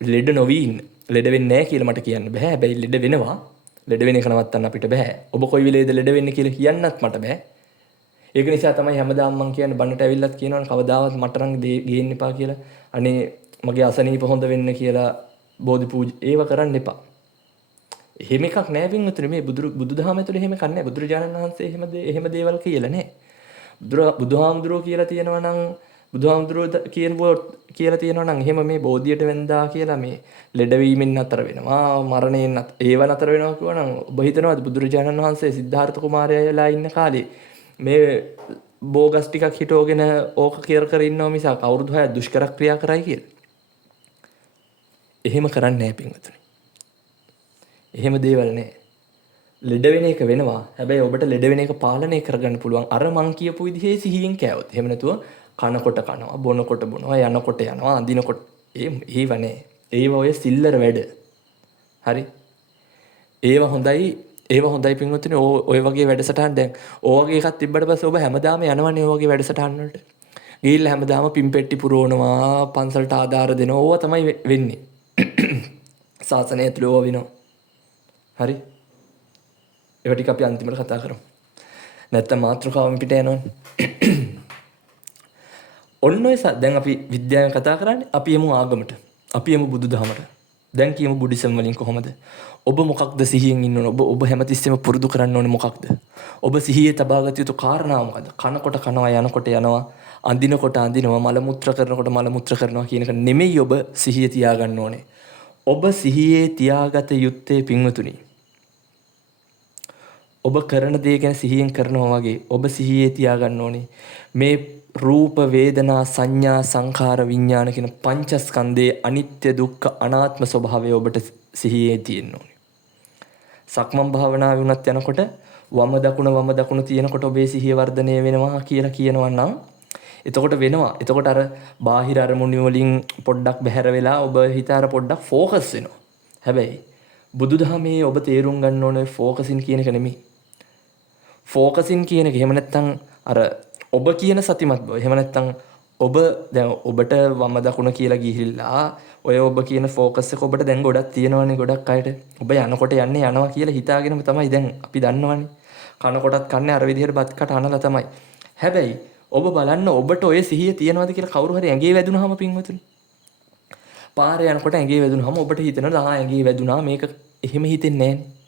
ලෙඩ නොවී ඉන්න. ලෙඩ වෙන්නේ නැහැ කියලා මට කියන්න බෑ. හැබැයි ලෙඩ වෙනවා. ලෙඩ වෙන එක නවත්තන්න අපිට බෑ. ඔබ කොයි වෙලේද ලෙඩ වෙන්නේ කියලා කියන්නත් මට බෑ. ඒක නිසා තමයි හැමදාම මම කියන්නේ බන්නට ඇවිල්ලත් කියනවනේ කවදාවත් මට නම් ගේන්න එපා කියලා. අනේ මගේ අසනීප හොඳ වෙන්න කියලා බෝධි ඒව කරන්න එපා. එහෙම එකක් නෑ පින්වතුනි මේ බුදුදහම ඇතුලේ එහෙම එකක් නෑ. බුදුරජාණන් වහන්සේ එහෙම දේවල් කියලා නෑ. බුදුහාමුදුරුවෝ කියලා තියෙනවා නම් බුදුහාමුදුරුවෝ කියලා තියෙනවා නම් එහෙම මේ බෝධියට වෙන්දා කියලා මේ ලෙඩවීමෙන් නතර වෙනවා මරණයෙන් ඒව නතර වෙනවා කියනවා නම් ඔබ හිතනවාද බුදුරජාණන් වහන්සේ සිද්ධාර්ථ කුමාරයාලා ඉන්න කාලේ මේ බෝගස් ටිකක් හිටෝගෙන ඕක කර ඉන්නවා මිසක් අවුරුදු 6ක් දුෂ්කර ක්‍රියා කරයි කියලා. එහෙම කරන්නේ නැහැ පින්වතුනි. එහෙම දේවල් නැහැ. ලෙඩ වෙන එක වෙනවා. හැබැයි ඔබට ලෙඩ වෙන එක පාලනය කරගන්න පුළුවන්. අර මං කියපු විදිහේ සිහියෙන් කෑවොත්. එහෙම නැතුව කනකොට කනවා, බොනකොට බොනවා, යනකොට යනවා, අඳිනකොට ඒවනේ. ඒව ඔය සිල්ලර වැඩ. හරි. ඒව හොඳයි පින්වත්නි. ඔය වගේ වැඩසටහන් දැන් ඔය වගේ එකක් තිබ්බට පස්සේ ඔබ හැමදාම යනවනේ ඔය වගේ වැඩසටහන් වලට. ගිහිල්ලා හැමදාම පින්පෙට්ටි පුරවනවා, පන්සලට ආධාර දෙනවා. ඕවා තමයි වෙන්නේ. සාසනය ඇතුළේ ඕවා වෙනවා. හරි. ඒවා ටික අපි අන්තිමට කතා කරමු. නැත්තම් මාතෘකාවෙන් පිට යනවනේ. ඔන්න ඔය දැන් අපි විද්‍යාවෙන් කතා කරන්නේ. අපි යමු ආගමට. අපි යමු බුදුදහමට. දැන් කියමු බුද්දිසම් වලින් කොහොමද? ඔබ මොකක්ද සිහියෙන් ඉන්න ඕන? ඔබ හැමතිස්සෙම පුරුදු කරන්න ඕනේ මොකක්ද? ඔබ සිහියේ තබාගත යුතු කාරණා මොකද්ද? කනකොට කනවා, යනකොට යනවා, අඳිනකොට අඳිනවා, මල මුත්‍ර කරනකොට මල මුත්‍ර කරනවා කියන එක නෙමෙයි ඔබ සිහියේ තියාගන්න ඕනේ. ඔබ සිහියේ තියාගත යුත්තේ පින්වතුනි. ඔබ කරන දේ ගැන සිහියෙන් කරනවා වගේ ඔබ සිහියේ තියාගන්න ඕනේ. මේ රූප, වේදනා, සංඥා, සංඛාර, විඥාන කියන පංචස්කන්ධයේ අනිත්‍ය, දුක්ඛ, අනාත්ම ස්වභාවය ඔබට සිහියේ තියෙන්න ඕනේ. සක්මන් භාවනාවේ වුණත් යනකොට වම දකුණ තියෙනකොට ඔබේ සිහිය වර්ධනය වෙනවා කියලා කියනවා නම් එතකොට වෙනවා. එතකොට අර බාහිර අරමුණු වලින් පොඩ්ඩක් බැහැර වෙලා ඔබ හිත අර පොඩ්ඩක් ફોකස් වෙනවා. හැබැයි බුදුදහමේ ඔබ තේරුම් ගන්න ඕනේ ફોකසින් කියන එක නෙමෙයි. ફોකසින් කියන එක එහෙම නැත්නම් අර ඔබ කියන සතිමත් බව. එහෙම නැත්නම් ඔබ දැන් ඔබට වම දකුණ කියලා ගිහිල්ලා ඔය ඔබ කියන ફોකස් එක ඔබට දැන් ගොඩක් තියෙනවනේ ගොඩක් අයට. ඔබ යනකොට යනවා කියලා හිතාගෙනම තමයි දැන් අපි දන්නවනේ. කනකොටත් කන්නේ අර විදිහට බත් කට අනලා තමයි. හැබැයි ඔබ බලන්න ඔබට ඔය සිහිය තියෙනවද කියලා කවුරු හරි ඇඟේ වැදුනහම පින්වතුනි. පාරේ යනකොට ඇඟේ වැදුනහම ඔබට හිතෙනවා ඇඟේ වැදුනා මේක එහෙම හිතෙන්නේ නැහනේ.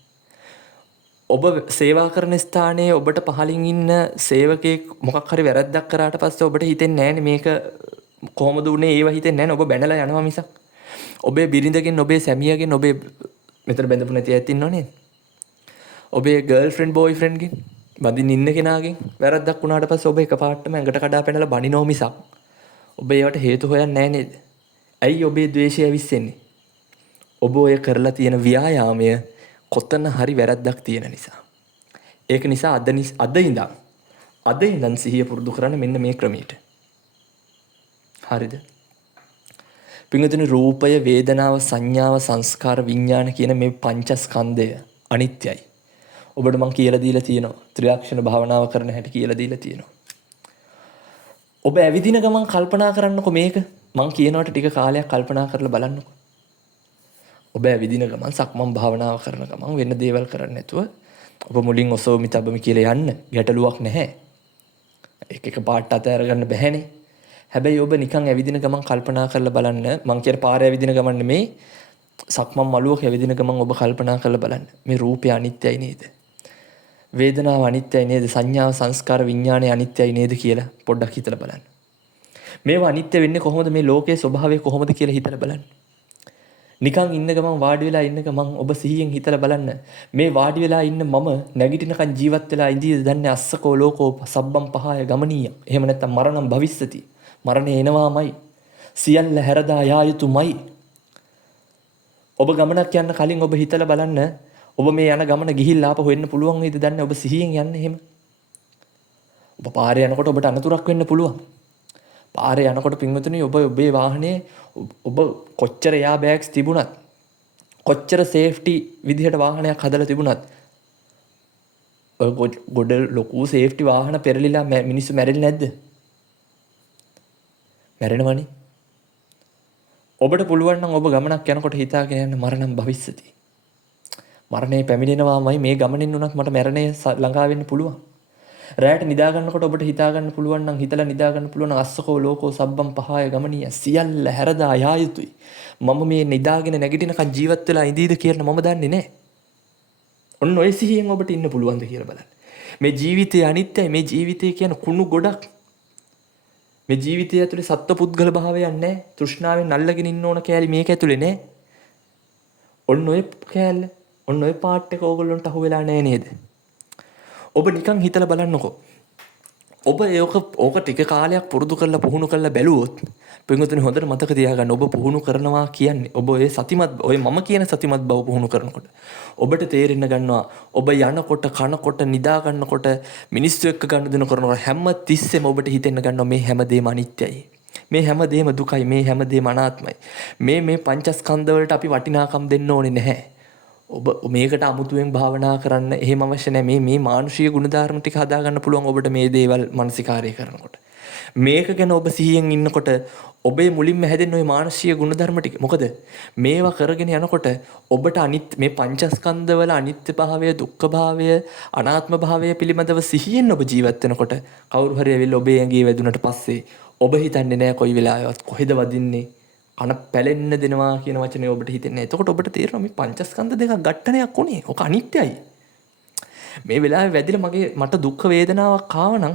ඔබ සේවා කරන ස්ථානයේ ඔබට පහලින් ඉන්න සේවකයෙක් මොකක් හරි වැරද්දක් කරාට පස්සේ ඔබට හිතෙන්නේ නැහනේ මේක කොහොමද උනේ ඒව හිතෙන්නේ නැහනේ. ඔබ බැනලා යනවා මිසක්. ඔබේ බිරිඳගෙන්, ඔබේ සැමියාගෙන්, ඔබේ මෙතන බැඳපු නැති අයත් ඉන්නව නේද? ඔබේ ගර්ල්ෆ්‍රෙන්ඩ් බෝයිෆ්‍රෙන්ඩ්ගෙන්, බඳින්න ඉන්න කෙනාගෙන් වැරද්දක් වුණාට පස්සේ ඔබ එකපාරටම ඇඟට කඩා පැනලා බනිනව මිසක් ඔබ ඒවට හේතු හොයන්නේ නැහැ නේද? ඇයි ඔබේ ද්වේෂය ඇවිස්සෙන්නේ? ඔබ ඔය කරලා තියෙන ව්‍යායාමය කොතන හරි වැරද්දක් තියෙන නිසා. ඒක නිසා අද ඉඳන් සිහිය පුරුදු කරන්න මෙන්න මේ ක්‍රමයට. හරිද? පින්වතුනි රූපය, වේදනාව, සංඥාව, සංස්කාර, විඥාන කියන මේ පංචස්කන්ධය අනිත්‍යයි. ඔබට මම කියලා දීලා තියෙනවා. ත්‍රිලක්ෂණ භාවනාව කරන හැටි කියලා දීලා තියෙනවා. ඔබ ඇවිදින ගමන් කල්පනා කරන්නකො මේක. මම කියනවට ටික කාලයක් කල්පනා කරලා බලන්නකො. ඔබ ඇවිදින ගමන් සක්මන් භාවනාව කරන ගමන් වෙන දේවල් කරන්නේ නැතුව ඔබ මුලින් ඔසවමි තබමි කියලා යන්න ගැටලුවක් නැහැ. එක පාට අතහැර ගන්න බැහැනේ. හැබැයි ඔබ නිකන් ඇවිදින ගමන් කල්පනා කරලා බලන්න. මං කියන පාරේ ඇවිදින ගමන් නෙමෙයි සක්මන් මළුවක ඇවිදින ගමන් ඔබ කල්පනා කරලා බලන්න. මේ රූපය අනිත්‍යයි නේද? වේදනාව අනිත්‍යයි නේද? සංඥාව, සංස්කාර, විඥානය අනිත්‍යයි නේද කියලා පොඩ්ඩක් හිතලා බලන්න. මේවා අනිත්‍ය වෙන්නේ කොහොමද? මේ ලෝකයේ ස්වභාවය කොහොමද කියලා හිතලා බලන්න. නිකන් ඉන්න ගමන් වාඩි වෙලා ඉන්න ගමන් ඔබ සිහියෙන් හිතලා බලන්න. මේ වාඩි වෙලා ඉන්න මම නැගිටිනකන් ජීවත් වෙලා ඉඳීද දන්නේ අස්සකෝ ලෝකෝ සබ්බම් පහය ගමනීය. එහෙම නැත්නම් මරණම් භවිස්සති. මරණය එනවාමයි. සියල්ල හැරදා යා යුතුමයි. ඔබ ගමනක් යන්න කලින් ඔබ හිතලා බලන්න. ඔබ මේ යන ගමන ගිහිල්ලා ආපහු එන්න පුළුවන් වේද දන්නේ? ඔබ සිහියෙන් යන්නේ එහෙම. ඔබ පාරේ යනකොට ඔබට අනතුරක් වෙන්න පුළුවන්. පාරේ යනකොට පින්වතුනි ඔබේ වාහනේ ඔබ කොච්චර යා බෑග්ස් තිබුණත් කොච්චර සේෆ්ටි විදිහට වාහනයක් හදලා තිබුණත් ඔය ගොඩ ලොකු සේෆ්ටි වාහන පෙරලිලා මිනිස්සු මැරෙන්නේ නැද්ද? මැරෙනවනේ. ඔබට පුළුවන් නම් ඔබ ගමනක් යනකොට හිතාගෙන යන්න මරණම් භවිස්සති. මරණය පැමිණෙනවාමයි මේ ගමනින් උනත් මට මරණය ළඟා වෙන්න පුළුවන්. රැයට නිදා ගන්නකොට ඔබට හිතා ගන්න පුළුවන් නම් හිතලා නිදා ගන්න පුළුවන් නම් අස්සකෝ ලෝකෝ සබ්බම් පහය ගමනීය සියල්ල හැරදා යා යුතුයි. මම මේ නිදාගෙන නැගිටිනකන් ජීවත් වෙලා ඉඳීද කියලා මම දන්නේ නැහැ. ඔන්න ඔය සිහියෙන් ඔබට ඉන්න පුළුවන්ද කියලා බලන්න. මේ ජීවිතය අනිත්‍යයි. මේ ජීවිතය කියන කුණු ගොඩක්. මේ ජීවිතය ඇතුලේ සත්ව පුද්ගල භාවයක් නැහැ. තෘෂ්ණාවෙන් අල්ලගෙන ඉන්න ඕන කෑලි මේක ඇතුලේ නැහැ. ඔන්න ඔය කෑල්ල, ඔන්න ඔය පාට් එක ඕගොල්ලන්ට අහු වෙලා නැහැ නේද? ඔබ නිකන් හිතලා බලන්නකෝ. ඔබ ඕක ටික කාලයක් පුරුදු කරලා පුහුණු කරලා බැලුවොත් පින්වතුනි හොඳට මතක තියාගන්න ඔබ පුහුණු කරනවා කියන්නේ ඔබ ඔය මම කියන සතිමත් බව පුහුණු කරනකොට ඔබට තේරෙන්න ගන්නවා ඔබ යනකොට කනකොට නිදා ගන්නකොට මිනිස්සු එක්ක ගනුදෙනු කරනකොට හැම තිස්සෙම ඔබට හිතෙන්න ගන්නවා මේ හැමදේම අනිත්‍යයි. මේ හැමදේම දුකයි. මේ හැමදේම අනාත්මයි. මේ පංචස්කන්ධ වලට අපි වටිනාකම් දෙන්න ඕනේ නැහැ. ඔබ මේකට අමුතුවෙන් භාවනා කරන්න එහෙම අවශ්‍ය නැහැ. මේ මානුෂීය ගුණධර්ම ටික හදා ගන්න පුළුවන් ඔබට මේ දේවල් මානසිකාරය කරනකොට. මේක ගැන ඔබ සිහියෙන් ඉන්නකොට ඔබේ මුලින්ම හැදෙන ওই මානුෂීය ගුණධර්ම ටික. මොකද මේවා කරගෙන යනකොට ඔබට මේ පංචස්කන්ධ වල අනිත්‍ය භාවය, දුක්ඛ භාවය, අනාත්ම භාවය පිළිබඳව සිහියෙන් ඔබ ජීවත් වෙනකොට කවුරු හරි ඇවිල්ලා ඔබේ ඇඟේ වැදුනට පස්සේ ඔබ හිතන්නේ නැහැ කොයි වෙලාවෙවත් කොහෙද වදින්නේ කන පැලෙන්න දෙනවා කියන වචනේ ඔබට හිතෙන්නේ. එතකොට ඔබට තේරෙනවා මේ පංචස්කන්ධ දෙකක් ඝට්ටනයක් උනේ. ඔක අනිත්‍යයි. මේ වෙලාවේ වැදිලා මට දුක් වේදනාවක් ආව නම්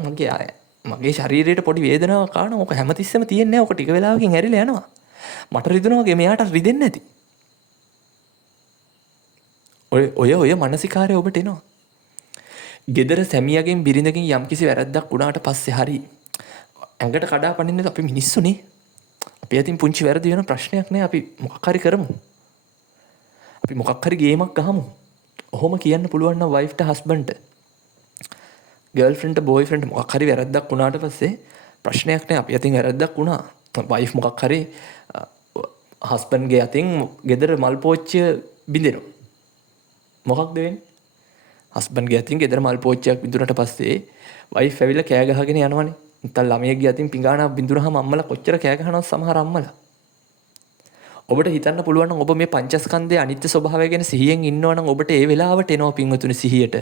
මගේ ශරීරයට පොඩි වේදනාවක් ආව නම් ඔක හැමතිස්සෙම තියෙන්නේ නැහැ. ඔක ටික වෙලාවකින් ඇරිලා යනවා. මට රිදෙනවා වගේ මෙයාට රිදෙන්නේ නැති. ඔය මානසිකාරය ඔබට එනවා. gedara සැමියාගෙන් බිරිඳගෙන් යම්කිසි වැරද්දක් වුණාට පස්සේ හරි ඇඟට කඩා පනින්නේ අපි මිනිස්සුනේ. අපි අතින් පුංචි වැරදි වෙන ප්‍රශ්නයක් නෑ. අපි මොකක් හරි කරමු. අපි මොකක් හරි ගේමක් ගහමු. ඔහොම කියන්න පුළුවන් නම් වයිෆ්ට හස්බන්ඩ්ට ගර්ල්ෆ්‍රෙන්ඩ්ට බොයිෆ්‍රෙන්ඩ්ට මොකක් හරි වැරද්දක් වුණාට පස්සේ ප්‍රශ්නයක් නෑ. අපි අතින් වැරද්දක් වුණා. වයිෆ් මොකක් හරි හස්බන්ඩ්ගේ අතින් ගෙදර මල් පෝච්චිය බින්දෙනවා. මොකක්ද වෙන්නේ? හස්බන්ඩ්ගේ අතින් ගෙදර මල් පෝච්චියක් බින්දුනට පස්සේ වයිෆ් ඇවිල්ලා කෑ ගහගෙන යනවනේ. නැත්නම් ළමයෙක්ගේ අතින් පිඟානක් බින්දුනහම අම්මලා කොච්චර කෑ ගහනවද සමහර අම්මලා. ඔබට හිතන්න පුළුවන් නම් ඔබ මේ පංචස්කන්ධයේ අනිත්‍ය ස්වභාවය ගැන සිහියෙන් ඉන්නවා නම් ඔබට ඒ වෙලාවට එනවා පින්වතුනි සිහියට.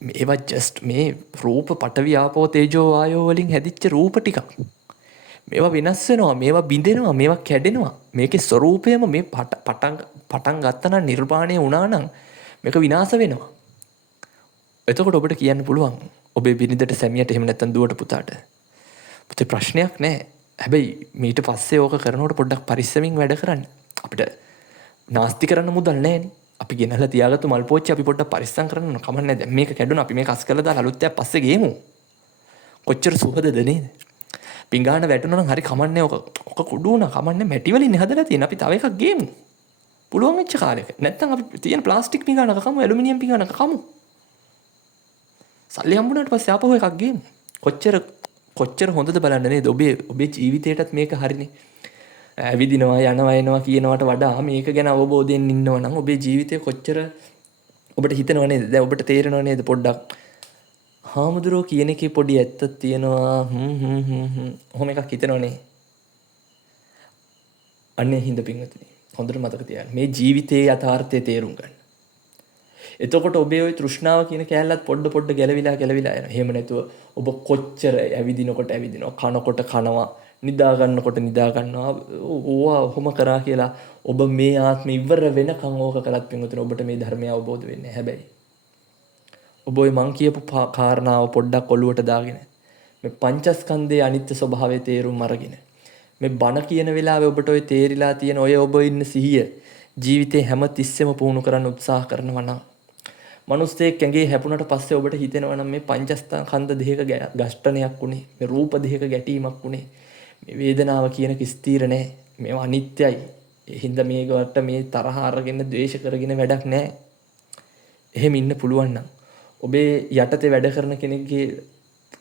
මේවා ජස්ට් මේ රූප පඨවි ආපෝ තේජෝ වායෝ වලින් හැදිච්ච රූප ටිකක්. මේවා වෙනස් වෙනවා, මේවා බිඳෙනවා, මේවා කැඩෙනවා. මේකේ ස්වરૂපයම මේ පටන් ගත්තා නම් නිර්වාණය වුණා නම් මේක විනාශ වෙනවා. එතකොට ඔබට කියන්න පුළුවන් ඔබේ බිරිඳට සැමියට එහෙම නැත්නම් දුවට පුතාට පුතේ ප්‍රශ්නයක් නැහැ. හැබැයි මීට පස්සේ ඕක කරනකොට පොඩ්ඩක් පරිස්සමින් වැඩ කරන්න. අපිට නාස්ති කරන්න මුදල් නැහැනේ. අපි ගෙනහලා තියාගත්තු මල් පෝච්චි අපි පොඩ්ඩක් පරිස්සම් කරන්න ඕන. කමක් නැහැ. දැන් මේක කැඩුණා. අපි මේක අස් කරලා දාලා අලුත් එකක් පස්සේ ගේමු. කොච්චර සුහදද නේද? පිඟාන වැටුණා නම් හරි කමන්නේ. ඔක කුඩු වුණා කමන්නේ. මැටි වලින් හදලා තියෙන. අපි තව එකක් ගේමු. පුළුවන් වෙච්ච කාලෙක. නැත්නම් අපි තියෙන ප්ලාස්ටික් පිඟානක කමු, ඇලුමිනියම් පිඟානක කමු. සල්ලි හම්බුනාට පස්සේ ආපහු එකක් ගේමු. කොච්චර හොඳද බලන්න නේද? ඔබේ ජීවිතේටත් මේක හරිනේ. ඇවිදිනවා යනවා එනවා කියනවට වඩා මේක ගැන අවබෝධයෙන් ඉන්නවා නම් ඔබේ ජීවිතේ කොච්චර ඔබට හිතෙනව නේද? දැන් ඔබට තේරෙනව නේද පොඩ්ඩක්? හාමුදුරුවෝ කියන එකේ පොඩි ඇත්තක් තියෙනවා. ඔහොම එකක් හිතෙනවනේ. අන්නේ හිඳ පිංගුතුනි. හොඳට මතක තියාගන්න. මේ ජීවිතයේ යථාර්ථය තේරුම් ගන්න. එතකොට ඔබේ ওই තෘෂ්ණාව කියන කැලලත් පොඩ ගැලවිලා යනවා. එහෙම නැතුව ඔබ කොච්චර ඇවිදිනකොට ඇවිදිනවා, කනකොට කනවා, නිදා ගන්නකොට නිදා ගන්නවා. ඕවා ඔහොම කරා කියලා ඔබ මේ ආත්මෙ ඉවර වෙනකන් ඕක කරත් පින්වතුනි ඔබට මේ ධර්මය අවබෝධ වෙන්නේ. හැබැයි ඔබ ওই මං කියපු කාරණාව පොඩ්ඩක් ඔලුවට දාගෙන මේ පංචස්කන්ධයේ අනිත්‍ය ස්වභාවය තේරුම් අරගෙන මේ බණ කියන වෙලාවේ ඔබට ওই තේරිලා තියෙන ඔබ ඉන්න සිහිය ජීවිතේ හැම තිස්සෙම පුහුණු කරන්න උත්සාහ කරනවා නම් මනුස්සයෙක් ඇඟේ හැපුණට පස්සේ ඔබට හිතෙනවා නම් මේ පංචස්කන්ධ දෙකක ගැෂ්ඨනයක් උනේ, මේ රූප දෙකක ගැටීමක් උනේ, මේ වේදනාව කියන කිස්තීර නැහැ, මේවා අනිත්‍යයි. ඒ හින්දා මේකට මේ තරහ අරගෙන ද්වේෂ කරගෙන වැඩක් නැහැ. එහෙම ඉන්න පුළුවන් නම් ඔබේ යටතේ වැඩ කරන කෙනෙක්ගේ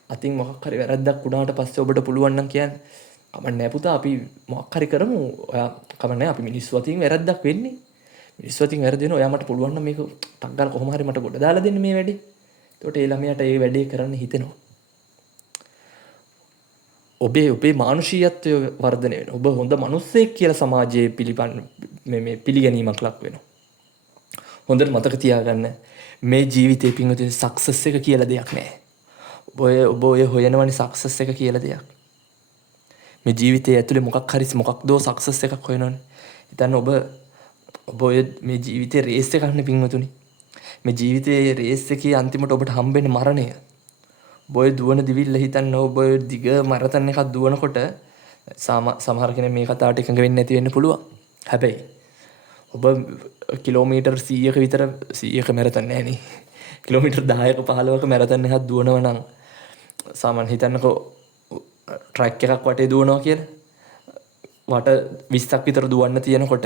අතින් මොකක් හරි වැරද්දක් වුණාට පස්සේ ඔබට පුළුවන් නම් කියන්නේ කමන්නේ පුතා අපි මොකක් හරි කරමු. ඔයා කමන්නේ අපි මිනිස්සු අතින් වැරද්දක් වෙන්නේ. මිනිස්සු අතින් වැරදි වෙනවා. ඔයා මට පුළුවන් නම් මේක ටක් ගාලා කොහොම හරි මට ගොඩ දාලා දෙන්න මේ වැඩේ. එතකොට ඒ ළමයාට ඒ වැඩේ කරන්න හිතෙනවා. ඔබේ මානුෂීයත්වය වර්ධනය වෙනවා. ඔබ හොඳ මිනිස්සෙක් කියලා සමාජයේ පිළිගැනීමක් ලක් වෙනවා. හොඳට මතක තියාගන්න මේ ජීවිතේ පින්වතුනි සක්සස් එක කියලා දෙයක් නැහැ. ඔබ ඔය හොයනවනේ සක්සස් එක කියලා දෙයක්. මේ ජීවිතයේ ඇතුලේ මොකක්දෝ සක්සස් එකක් හොයනවනේ. හිතන්න ඔබ ඔය මේ ජීවිතේ රේස් එකක් නේ පින්වතුනි. මේ ජීවිතයේ රේස් එකේ අන්තිමට ඔබට හම්බෙන්නේ මරණය. ඔය දුවන දිවිල්ල හිතන්න ඔබ දිග මරතන් එකක් දුවනකොට සමහර කෙනෙක් මේ කතාවට එකඟ වෙන්නේ නැති වෙන්න පුළුවන්. හැබැයි ඔබ කිලෝමීටර් 100ක විතර 100ක මැරතන් නැහැ නේ. කිලෝමීටර් 10ක 15ක මැරතන් එකක් දුවනවා නම් සාමාන්‍ය හිතන්නකෝ ට්‍රැක් එකක් වටේ දුවනවා කියලා. වට 20ක් විතර දුවන්න තියෙනකොට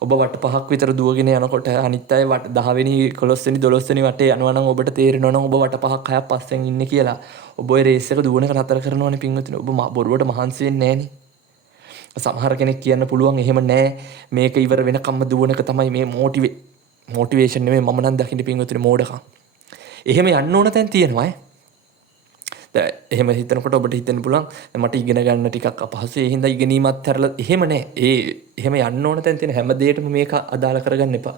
ඔබ වට 5ක් විතර දුවගෙන යනකොට අනිත් අය වට 10 වෙනි 11 වෙනි 12 වෙනි වටේ යනවා නම් ඔබට තේරෙනවා නම් ඔබ වට 5ක් 6ක් පස්සෙන් ඉන්නේ කියලා. ඔබ ඔය රේස් එක දුවන එක නතර කරනවනේ පින්වතුනි. ඔබ බොරුවට මහන්සි වෙන්නේ නැහනේ. සමහර කෙනෙක් කියන්න පුළුවන් එහෙම නෑ මේක ඉවර වෙනකම්ම දුවන එක තමයි මේ මොටිවේෂන් නෙමෙයි මම නම් දකින්නේ පින්වතුනි මෝඩකම්. එහෙම යන්න ඕන තැන් තියෙනවා එහෙම හිතනකොට ඔබට හිතෙන්න පුළුවන් මට ඉගෙන ගන්න ටිකක් අපහසුයි ඒ හින්දා ඉගෙනීමත් හැරලා එහෙම නෑ එහෙම යන්න ඕන තැන් තියෙන හැම දෙයකම මේක අදාළ කරගන්න එපා.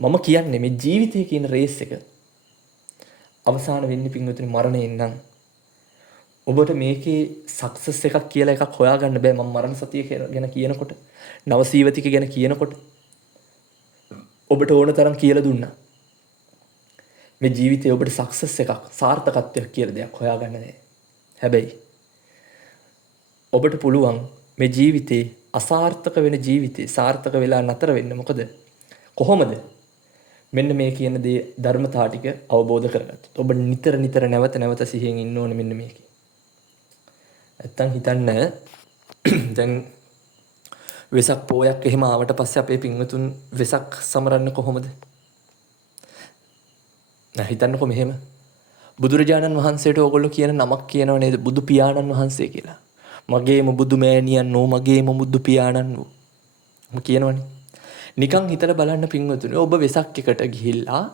මම කියන්නේ මේ ජීවිතය කියන රේස් එක අවසාන වෙන්නේ පින්වතුනි මරණයෙන් නම් ඔබට මේකේ සක්සස් එකක් කියලා එකක් හොයාගන්න බෑ. මම මරණ සතිය ගැන කියනකොට නවසීවතික ගැන කියනකොට ඔබට ඕන තරම් කියලා දුන්නා. මේ ජීවිතේ ඔබට සක්සස් එකක් සාර්ථකත්වයක් කියලා දෙයක් හොයාගන්න නෑ. හැබැයි ඔබට පුළුවන් මේ ජීවිතේ අසාර්ථක වෙන ජීවිතේ සාර්ථක වෙලා නතර වෙන්න. මොකද කොහොමද? මෙන්න මේ කියන දේ ධර්මතාව ටික අවබෝධ කරගත්තොත් ඔබ නිතර නිතර නැවත සිහියෙන් ඉන්න ඕනේ මෙන්න මේකේ. නැත්තම් හිතන්න දැන් වෙසක් පෝයක් එහෙම ආවට පස්සේ අපේ පින්වතුන් වෙසක් සමරන්න කොහොමද? හිතන්නකො මෙහෙම බුදුරජාණන් වහන්සේට ඕගොල්ලෝ කියන නමක් කියනව නේද? බුදු පියාණන් වහන්සේ කියලා. මගේම බුදු මෑණියන් වූ මගේම බුදු පියාණන් වූ කියනවනේ. නිකන් හිතලා බලන්න පින්වතුනි ඔබ වෙසක් එකට ගිහිල්ලා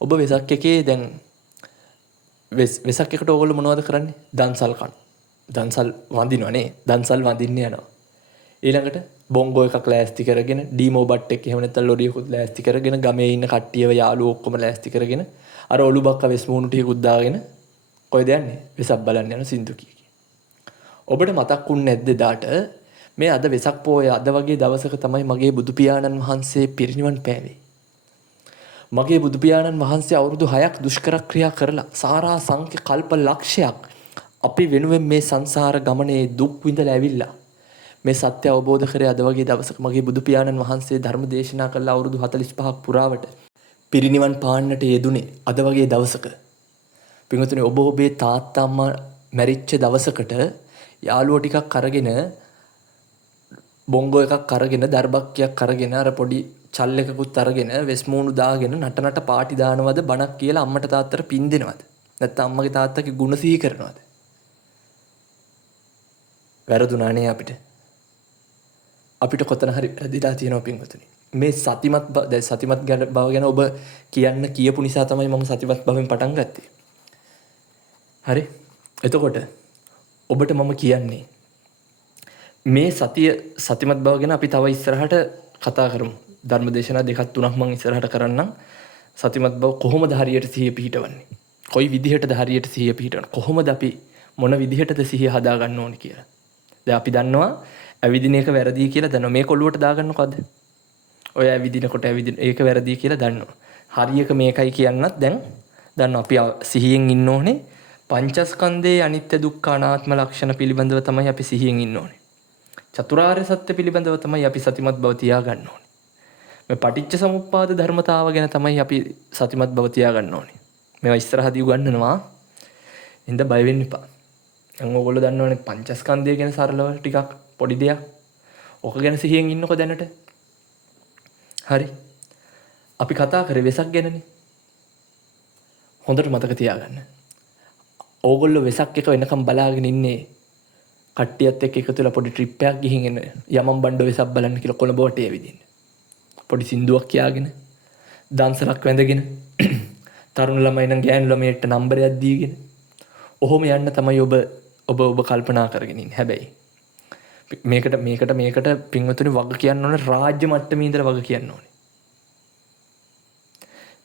ඔබ වෙසක් එකේ දැන් වෙසක් එකට ඕගොල්ලෝ මොනවද කරන්නේ? දන්සල් කන. දන්සල් වඳිනවනේ. දන්සල් වඳින්න යනවා. ඊළඟට බොංගෝ එකක් ලෑස්ති කරගෙන ඩීමෝ බට් එක එහෙම නැත්නම් ලොරියකුත් ලෑස්ති කරගෙන ගමේ ඉන්න කට්ටියව යාළුවෝ ඔක්කොම ලෑස්ති කරගෙන අර ඔලු බක්ක වෙස් මූණු ටිකකුත් දාගෙන කොයිද යන්නේ? වෙසක් බලන්න යන සින්දු කී. ඔබට මතක් වුන්නේ නැද්ද දාට මේ අද වෙසක් පොය අද වගේ දවසක තමයි මගේ බුදු පියාණන් වහන්සේ පිරිනිවන් පෑවේ. මගේ බුදු පියාණන් වහන්සේ අවුරුදු 6ක් දුෂ්කර ක්‍රියා කරලා සාරා සංඛ්‍ය කල්ප ලක්ෂයක් අපි වෙනුවෙන් මේ සංසාර ගමනේ දුක් විඳලා ඇවිල්ලා මේ සත්‍ය අවබෝධ කරේ අද වගේ දවසක මගේ බුදු පියාණන් වහන්සේ ධර්ම දේශනා කළ අවුරුදු 45ක් පුරාවට පිරිනිවන් පාන්නට යෙදුනේ අද වගේ දවසක. පින්වතුනි ඔබ ඔබේ තාත්තා අම්මා මැරිච්ච දවසකට යාළුවෝ ටිකක් අරගෙන බොංගෝ එකක් අරගෙන දර්බක්කියක් අරගෙන අර පොඩි චල් එකකුත් අරගෙන වෙස් මූණු දාගෙන නටනට පාටි දානවද බණක් කියලා අම්මට තාත්තට පින් දෙනවද? නැත්නම් අම්මගේ තාත්තගේ ගුණ සිහි කරනවද? වැරදුනානේ අපිට කොතන හරි වැරදිලා තියෙනවා පින්වතුනි. මේ සතිමත් බව ගැන ඔබ කියපු නිසා තමයි මම සතිමත් බවෙන් පටන් ගත්තේ. හරි? එතකොට ඔබට මම කියන්නේ මේ සතිමත් බව ගැන අපි තව ඉස්සරහට කතා කරමු. ධර්මදේශනා දෙකක් තුනක් මම ඉස්සරහට කරන්නම්. සතිමත් බව කොහොමද හරියට සිහිය පිහිටවන්නේ? කොයි විදිහටද හරියට සිහිය පිහිටවන්නේ? කොහොමද අපි මොන විදිහටද සිහිය හදා ගන්න ඕනේ කියලා. දැන් අපි දන්නවා ඇවිදින එක වැරදි කියලා දන්නවා. මේක ඔළුවට දාගන්නකොද? ඔය ඇවිදිනකොට ඒක වැරදි කියලා දන්නවා. හරියක මේකයි කියන්නත් දැන් දන්නවා. අපි සිහියෙන් ඉන්න ඕනේ. පංචස්කන්ධයේ අනිත්‍ය දුක්ඛ අනාත්ම ලක්ෂණ පිළිබඳව තමයි අපි සිහියෙන් ඉන්න ඕනේ. චතුරාර්ය සත්‍ය පිළිබඳව තමයි අපි සතිමත් බව තියාගන්න ඕනේ. මේ පටිච්ච සමුප්පාද ධර්මතාව ගැන තමයි අපි සතිමත් බව තියාගන්න ඕනේ. මේවා ඉස්සරහදී උගන්වනවා. ඉතින් බය වෙන්න එපා. දැන් ඕගොල්ලෝ දන්නවනේ පංචස්කන්ධය ගැන සරලව ටිකක් පොඩි දෙයක්. ඕක ගැන සිහියෙන් ඉන්නකො දැනට. හරි. අපි කතා කරේ වෙසක් ගැනනේ. හොඳට මතක තියාගන්න. ඕගොල්ලෝ වෙසක් එක වෙනකම් බලාගෙන ඉන්නේ කට්ටියත් එක්ක එකතු වෙලා පොඩි ට්‍රිප් එකක් ගිහින් එන්න යමම් බණ්ඩ වෙසක් බලන්න කියලා කොළඹ වටේ ඇවිදින්න. පොඩි සින්දුවක් කියාගෙන දන්සලක් වැඳගෙන තරුණ ළමයි නම් ගෑනු ළමයට නම්බරයක් දීගෙන ඔහොම යන්න තමයි ඔබ කල්පනා කරගෙන ඉන්නේ. හැබැයි මේකට පින්වතුනි වග කියන්න ඕනේ රාජ්‍ය මට්ටමේ ඉඳලා වග කියන්න ඕනේ.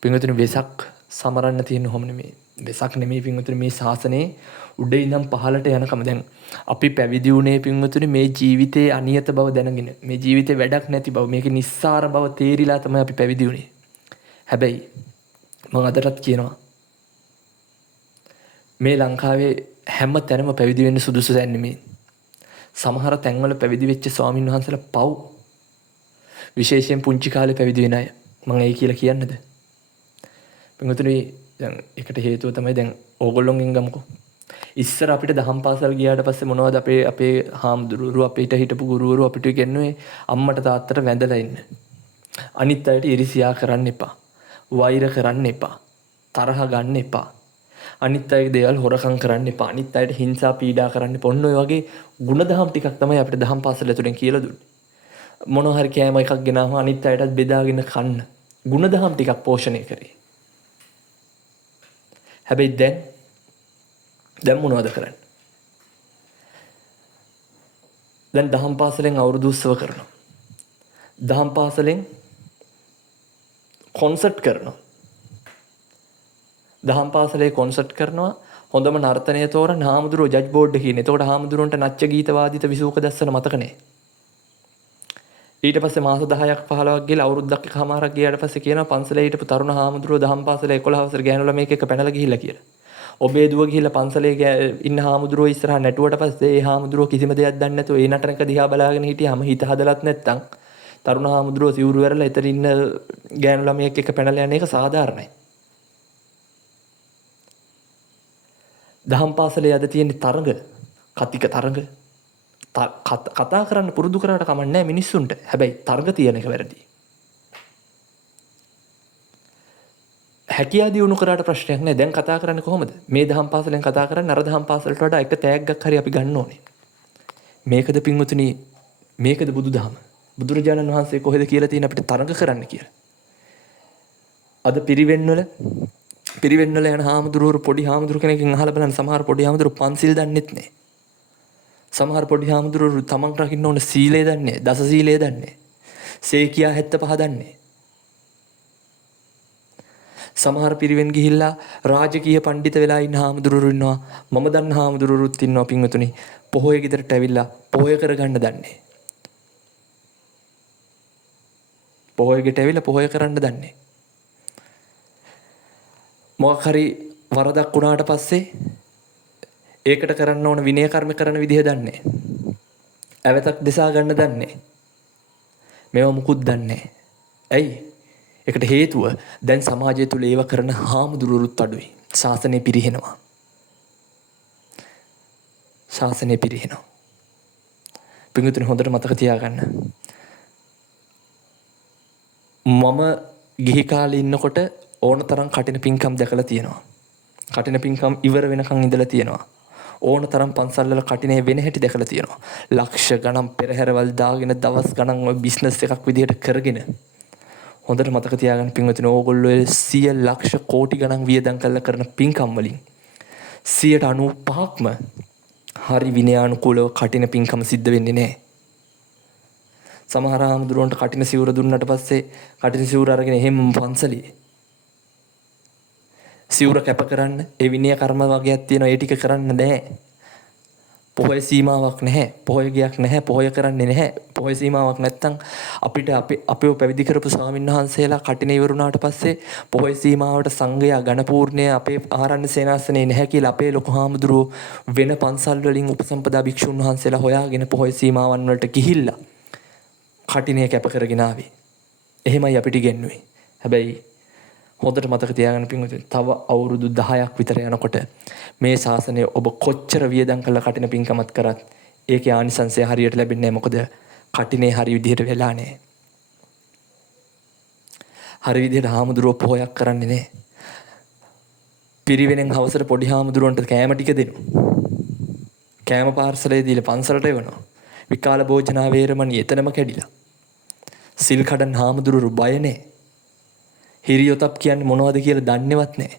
පින්වතුනි වෙසක් සමරන්න තියෙන හැම නෙමෙයි. වෙසක් නෙමෙයි පින්වතුනි මේ ශාසනයේ උඩ ඉඳන් පහළට යනකම දැන් අපි පැවිදි වුණේ පින්වතුනි මේ ජීවිතයේ අනියත බව දැනගෙන මේ ජීවිතේ වැඩක් නැති බව මේකේ නිස්සාර බව තේරිලා තමයි අපි පැවිදි වුණේ. හැබැයි මම අදටත් කියනවා මේ ලංකාවේ හැම තැනම පැවිදි වෙන්න සුදුසු දැන් නෙමෙයි. සමහර තැන්වල පැවිදි වෙච්ච ස්වාමින් වහන්සේලා පව් විශේෂයෙන් පුංචි කාලේ පැවිදි වෙන අය මම ඒ කියලා කියන්නද? පින්වතුනි දැන් ඒකට හේතුව තමයි දැන් ඕගොල්ලොන්ගෙන් ගමුකෝ. ඉස්සර අපිට දහම් පාසල් ගියාට පස්සේ මොනවද අපේ හාමුදුරුවෝ අපිට හිටපු ගුරුවරු අපිට ඉගෙනුවේ අම්මට තාත්තට වැඳලා ඉන්න. අනිත් අයට ඉරිසියා කරන්න එපා. වෛර කරන්න එපා. තරහ ගන්න එපා. අනිත් අයගේ දේවල් හොරකම් කරන්න එපා. අනිත් අයට හිංසා පීඩා කරන්න එපා. ඔන්න ඔය වගේ ಗುಣදහම් ටිකක් තමයි අපිට දහම් පාසල ඇතුලෙන් කියලා දුන්නේ. මොනවා හරි කෑම එකක් ගෙනාවම අනිත් අයටත් බෙදාගෙන කන්න. ಗುಣදහම් ටිකක් පෝෂණය කරේ. හැබැයි දැන් මොනවද කරන්නේ? දැන් දහම් පාසලෙන් අවුරුදු උත්සව කරනවා. දහම් පාසලෙන් කොන්සර්ට් කරනවා. දහම් පාසලේ කොන්සර්ට් කරනවා. හොඳම නර්තනය තෝරන හාමුදුරුවෝ ජජ් බෝඩ් එකේ ඉන්නේ. එතකොට හාමුදුරුවන්ට නච්ච ගීත වාදිත විසූක දැස්සන මතක නැහැ. ඊට පස්සේ මාස 10ක් 15ක් ගිහලා අවුරුද්දක් එකමාරක් ගියාට පස්සේ කියනවා පන්සලේ හිටපු තරුණ හාමුදුරුවෝ දහම් පාසලේ 11 වසර ගෑනු ළමයෙක් එක්ක පැනලා ගිහිල්ලා කියලා. ඔබේ දුව ගිහිල්ලා පන්සලේ ඉන්න හාමුදුරුවෝ ඉස්සරහා නැටුවට පස්සේ ඒ හාමුදුරුවෝ කිසිම දෙයක් දන්නේ නැතුව ඒ නටනක දිහා බලාගෙන හිටියාම හිත හදලත් නැත්තම් තරුණ හාමුදුරුවෝ සිවුරු වැරලා එතන ඉන්න ගෑනු ළමයෙක් එක්ක පැනලා යන එක සාධාරණයි. දහම් පාසලේ අද තියෙන තරඟ, කතික තරඟ කතා කරන්න පුරුදු කරාට කමක් නැහැ මිනිස්සුන්ට. හැබැයි තරඟ තියෙන එක වැරදි. හැකියාව දියුණු කරාට ප්‍රශ්නයක් නැහැ. දැන් කතා කරන්නේ කොහොමද? මේ දහම් පාසලෙන් කතා කරන්නේ අර දහම් පාසලට වඩා එක තෑග්ගක් හරි අපි ගන්න ඕනේ. මේකද පින්වතුනි, මේකද බුදුදහම. බුදුරජාණන් වහන්සේ කොහෙද කියලා තියෙන අපිට තරඟ කරන්න කියලා. අද පිරිවෙන්වල යන හාමුදුරුවෝ පොඩි හාමුදුරු කෙනකින් අහලා බලන්න, සමහර පොඩි හාමුදුරු පන්සිල් දන්නෙත් නැහැ. සමහර පොඩි හාමුදුරු තමන් රකින්න ඕන සීලය දන්නේ, දස සීලය දන්නේ. සේකියා 75 දන්නේ. සමහර පිරිවෙන් ගිහිල්ලා රාජකීය පඬිත වෙලා ඉන්න හාමුදුරුවෝ ඉන්නවා. මම දන්න හාමුදුරුවෝත් ඉන්නවා පින්වතුනි. පොහොය ගෙදරට ඇවිල්ලා පොහොය කරගන්න දන්නේ. පොහොය ගෙට ඇවිල්ලා පොහොය කරන්න දන්නේ. මොකක් හරි වරදක් වුණාට පස්සේ ඒකට කරන්න ඕන විනය කර්ම කරන විදිහ දන්නේ. ඇවතක් දෙසා ගන්න දන්නේ. මේවා මුකුත් දන්නේ. ඇයි? ඒකට හේතුව දැන් සමාජය තුල ඒව කරන හාමුදුරුවරුත් අඩුයි. ශාසනය පිරිහෙනවා. ශාසනය පිරිහෙනවා. පින්වතුනි හොඳට මතක තියාගන්න. මම ගිහි කාලේ ඉන්නකොට ඕන තරම් කටින පින්කම් දැකලා තියෙනවා. කටින පින්කම් ඉවර වෙනකන් ඉඳලා තියෙනවා. ඕන තරම් පන්සල්වල කටිනේ වෙන හැටි දැකලා තියෙනවා. ලක්ෂ ගණන් පෙරහැරවල් දාගෙන දවස් ගණන් ඔය බිස්නස් එකක් විදිහට කරගෙන හොඳට මතක තියාගන්න පින්වතුනි, ඕගොල්ලෝ 100 ලක්ෂ කෝටි ගණන් වියදම් කරලා කරන පින්කම් වලින් 95%ක්ම හරි විනයානුකූලව කටින පින්කම් සිද්ධ වෙන්නේ නැහැ. සමහර ආමුදුරන්ට කටින සිවුර දුන්නට පස්සේ කටින සිවුර අරගෙන එහෙම පන්සලේ සිවුර කැප කරන්න ඒ විනය කර්ම වගේක් තියෙනවා. ඒ ටික කරන්න නැහැ. පොහොය සීමාවක් නැහැ. පොහොය ගියක් නැහැ. පොහොය කරන්නේ නැහැ. පොහොය සීමාවක් නැත්තම් අපිට අපේ පැවිදි කරපු ස්වාමීන් වහන්සේලා කටිනේ ඉවරුණාට පස්සේ පොහොය සීමාවට සංඝයා ඝනපූර්ණය අපේ ආරණ්‍ය සේනාසනේ නැහැ කියලා අපේ ලොකු හාමුදුරුවෝ වෙන පන්සල් වලින් උපසම්පදා භික්ෂුන් වහන්සේලා හොයාගෙන පොහොය සීමාවන් වලට ගිහිල්ලා කටිනේ කැප කරගෙන ආවේ. එහෙමයි අපිට ඉගෙනුවේ. හැබැයි හොඳට මතක තියාගන්න පින්වතුනි, තව අවුරුදු 10ක් විතර යනකොට මේ ශාසනය ඔබ කොච්චර වියදම් කරලා කටින පින්කමත් කරත් ඒකේ ආනිසංසය හරියට ලැබෙන්නේ නැහැ. මොකද කටිනේ හරි විදිහට වෙලා නැහැ. හරි විදිහට හාමුදුරුවෝ පොහොයක් කරන්නේ නැහැ. පිරිවෙනෙන් හවසට පොඩි හාමුදුරුවන්ට කෑම ටික දෙනවා. කෑම පාර්සලේ දීලා පන්සලට එවනවා. විකාල භෝජනා වේරමණී එතනම කැඩිලා. සිල් කඩන් හාමුදුරුවෝ බය නැහැ. හිරියොතප් කියන්නේ මොනවද කියලා දන්නේවත් නැහැ.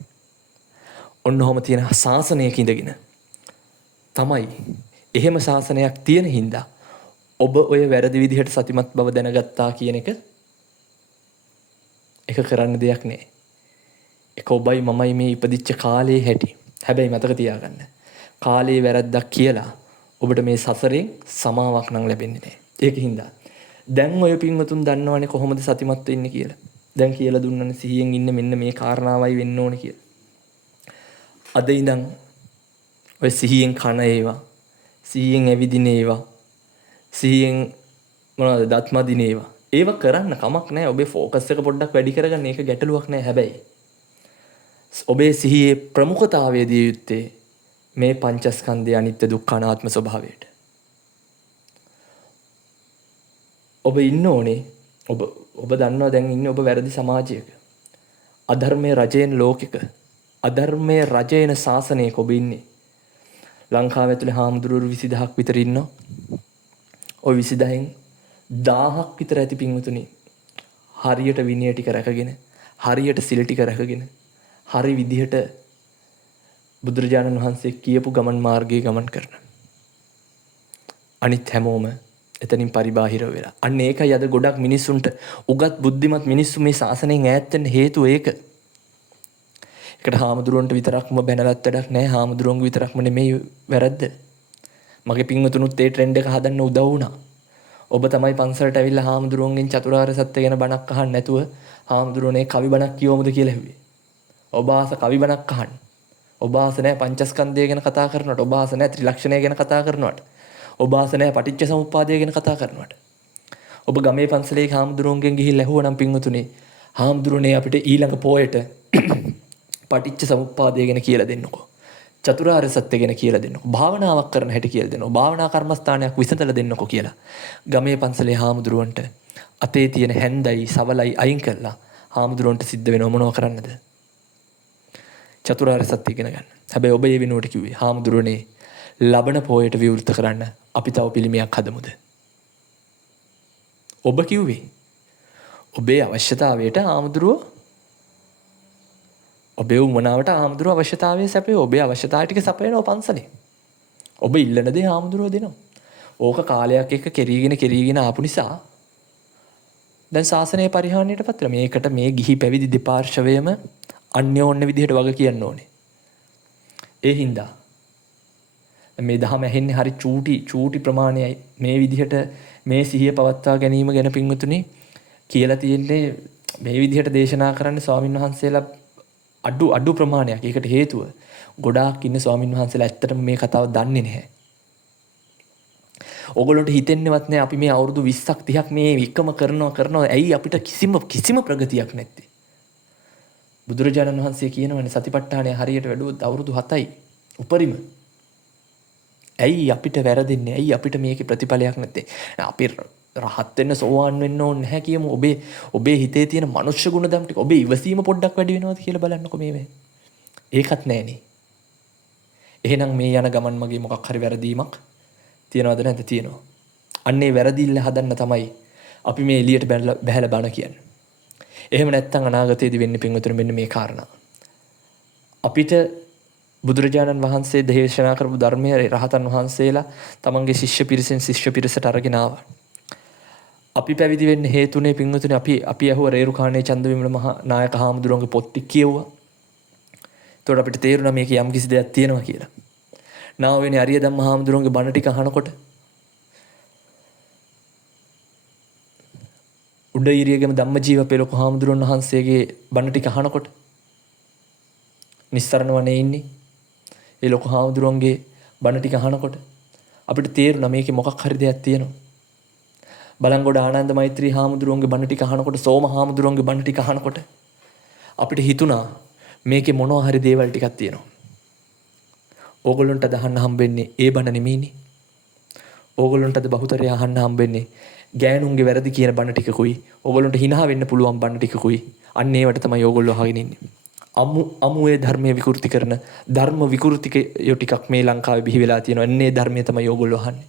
ඔන්න ඔහොම තියෙන ශාසනයක ඉඳගෙන තමයි, එහෙම ශාසනයක් තියෙන හින්දා ඔබ ඔය වැරදි විදිහට සතිමත් බව දැනගත්තා කියන එක කරන්න දෙයක් නෑ. ඒක ඔබයි මමයි මේ ඉපදිච්ච කාලේ හැටි. හැබැයි මතක තියාගන්න, කාලේ වැරද්දක් කියලා ඔබට මේ සසරෙන් සමාවක් නම් ලැබෙන්නේ නෑ. ඒක හින්දා දැන් ඔය පින්වතුන් දන්නවනේ කොහොමද සතිමත් වෙන්නේ කියලා. දැන් කියලා දුන්නනේ සිහියෙන් ඉන්න මෙන්න මේ කාරණාවයි වෙන්න ඕනේ කියලා. අද ඉඳන් ඔය සිහියෙන් කන ඒවා, සිහියෙන් ඇවිදින ඒවා, සිහියෙන් මොනවද දත්ම දින ඒවා කරන්න කමක් නැහැ. ඔබේ ફોකස් එක පොඩ්ඩක් වැඩි කරගන්න. ඒක ගැටලුවක් නැහැ. හැබැයි ඔබේ සිහියේ ප්‍රමුඛතාවය දිය යුත්තේ මේ පංචස්කන්ධයේ අනිත්‍ය දුක්ඛ අනාත්ම ස්වභාවයට. ඔබ ඉන්න ඕනේ ඔබ දන්නවා දැන් ඉන්නේ ඔබ වැරදි සමාජයක. අධර්මයේ රජයෙන් ලෝකෙක. අධර්මයේ රජයෙන් ශාසනයක ඔබ ඉන්නේ. ලංකාව ඇතුලේ හාමුදුරුවෝ 20000ක් විතර ඉන්නවා. ওই 20000න් 1000ක් විතර ඇති පින්වතුනි. හරියට විනය ටික රැකගෙන, හරියට සිල් ටික රැකගෙන, හරි විදිහට බුදුරජාණන් වහන්සේ කියපු ගමන් මාර්ගයේ ගමන් කරන. අනිත් හැමෝම එතනින් පරිබාහිර වෙලා. අන්න ඒකයි අද ගොඩක් මිනිස්සුන්ට උගත් බුද්ධිමත් මිනිස්සු මේ ශාසනයෙන් ඈත් වෙන්න හේතුව ඒක. ඒකට හාමුදුරුවන්ට විතරක්ම බැනලත් වැඩක් නැහැ. හාමුදුරුවන්ගේ විතරක්ම නෙමෙයි වැරද්ද. මගේ පින්වතුනුත් ඒ ට්‍රෙන්ඩ් එක හදන්න උදව් වුණා. ඔබ තමයි පන්සලට ඇවිල්ලා හාමුදුරුවන්ගෙන් චතුරාර්ය සත්‍ය ගැන බණක් අහන්න නැතුව හාමුදුරුවනේ කවි බණක් කියවමුද කියලා ඇහුවේ. ඔබ ආස කවි බණක් අහන්න. ඔබ ආස නැහැ පංචස්කන්ධය ගැන කතා කරනවට. ඔබ ආස නැහැ ත්‍රිලක්ෂණය ගැන කතා කරනවට. ඔබ ආස නැහැ පටිච්ච සමුප්පාදය ගැන කතා කරනවට. ඔබ ගමේ පන්සලේ හාමුදුරුවන්ගෙන් ගිහිල්ලා ඇහුවනම් පින්වතුනේ හාමුදුරුවනේ අපිට ඊළඟ පොයට පටිච්ච සමුප්පාදය ගැන කියලා දෙන්නකෝ. චතුරාර්ය සත්‍ය ගැන කියලා දෙන්නකෝ. භාවනාවක් කරන හැටි කියලා දෙන්නකෝ. භාවනා කර්මස්ථානයක් විසඳලා දෙන්නකෝ කියලා. ගමේ පන්සලේ හාමුදුරුවන්ට අතේ තියෙන හැන්දයි සවලයි අයින් කරලා හාමුදුරුවන්ට සිද්ධ වෙනව මොනව කරන්නද? චතුරාර්ය සත්‍ය ඉගෙන ගන්න. හැබැයි ඔබ ඒ වෙනුවට කිව්වේ හාමුදුරුවනේ ලබන පොයට විවෘත කරන්න අපි තව පිළිමයක් හදමුද? ඔබ කිව්වේ ඔබේ අවශ්‍යතාවයට හාමුදුරුවෝ ඔබේ උමනාවට හාමුදුරුවෝ අවශ්‍යතාවයේ සැපේ ඔබේ අවශ්‍යතාවය ටික සපයනවා පන්සලේ. ඔබ ඉල්ලන දේ හාමුදුරුවෝ දෙනවා. ඕක කාලයක් එක්ක කෙරීගෙන ආපු නිසා දැන් ශාසනය පරිහානියටපත් වෙලා. මේකට මේ ගිහි පැවිදි දෙපාර්ශවයම අන්‍යෝන්‍ය විදිහට වග කියන්න ඕනේ. ඒ හින්දා මේ දහම ඇහෙන්නේ හරි චූටි ප්‍රමාණයයි. මේ විදිහට මේ සිහිය පවත්වා ගැනීම ගැන පින්වතුනි කියලා තියෙන්නේ මේ විදිහට දේශනා කරන්න ස්වාමින් වහන්සේලා අඩු ප්‍රමාණයක්. ඒකට හේතුව ගොඩාක් ඉන්න ස්වාමින් වහන්සේලා ඇත්තටම මේ කතාව දන්නේ නැහැ. ඕගොල්ලන්ට හිතෙන්නේවත් නැහැ අපි මේ අවුරුදු 20ක් 30ක් මේ විකම කරනවා. ඇයි අපිට කිසිම ප්‍රගතියක් නැත්තේ? බුදුරජාණන් වහන්සේ කියනවනේ සතිපට්ඨානය හරියට වැඩුවොත් අවුරුදු 7යි උපරිම. ඇයි අපිට වැරදින්නේ? ඇයි අපිට මේකේ ප්‍රතිඵලයක් නැත්තේ? අපි රහත් වෙන්න සෝවාන් වෙන්න ඕනේ නැහැ කියමු. ඔබේ හිතේ තියෙන මනුෂ්‍ය ගුණ ධම් ටික ඔබේ ඉවසීම පොඩ්ඩක් වැඩි වෙනවද කියලා බලන්නකො මේ. ඒකත් නැහනේ. එහෙනම් මේ යන ගමන් මගේ මොකක් හරි වැරදීමක් තියනවද නැද්ද? තියෙනවා. අන්නේ වැරදිල්ල හදන්න තමයි අපි මේ එළියට බහැලා බණ කියන්නේ. එහෙම නැත්නම් අනාගතයේදී වෙන්නේ පින්වතුනි මෙන්න මේ කාරණා. අපිට බුදුරජාණන් වහන්සේ දේශනා කරපු ධර්මයේ රහතන් වහන්සේලා තමන්ගේ ශිෂ්‍ය පිරිසට අරගෙන ආවා. අපි පැවිදි වෙන්න හේතුනේ පින්වතුනි අපි ඇහුව රේරුකාණේ චන්දවිමල මහා නායක හාමුදුරුවන්ගේ පොත් ටික කියුවා. එතකොට අපිට තේරුණා මේක යම් කිසි දෙයක් තියෙනවා කියලා. නාව වෙන්නේ අරිය ධම්ම හාමුදුරුවන්ගේ බණ ටික අහනකොට උඩීරියගම ධම්මජීව පෙරක හාමුදුරුවන් වහන්සේගේ බණ ටික අහනකොට නිස්සරණ වනේ ඉන්නේ ඒ ලොකු හාමුදුරුවන්ගේ බණ ටික අහනකොට අපිට තේරුණා මේකේ මොකක් හරි දෙයක් තියෙනවා. බලංගොඩ ආනන්ද මෛත්‍රී හාමුදුරුවන්ගේ බණ ටික අහනකොට සෝම හාමුදුරුවන්ගේ බණ ටික අහනකොට අපිට හිතුණා මේකේ මොනවා හරි දේවල් ටිකක් තියෙනවා. ඕගොල්ලන්ට අහන්න හම්බෙන්නේ ඒ බණ නෙමෙයිනේ. ඕගොල්ලන්ට අද බහුතරය අහන්න හම්බෙන්නේ ගෑනුන්ගේ වැරදි කියන බණ ටිකකුයි. ඕගොල්ලන්ට hina වෙන්න පුළුවන් බණ ටිකකුයි. අන්න ඒවට තමයි ඕගොල්ලෝ අහගෙන ඉන්නේ. අමුවේ ධර්මයේ විකෘති කරන ධර්ම විකෘතිකයෝ ටිකක් මේ ලංකාවේ බිහි වෙලා තියෙනවා. අන්නේ ධර්මයේ තමයි ඕගොල්ලෝ අහන්නේ.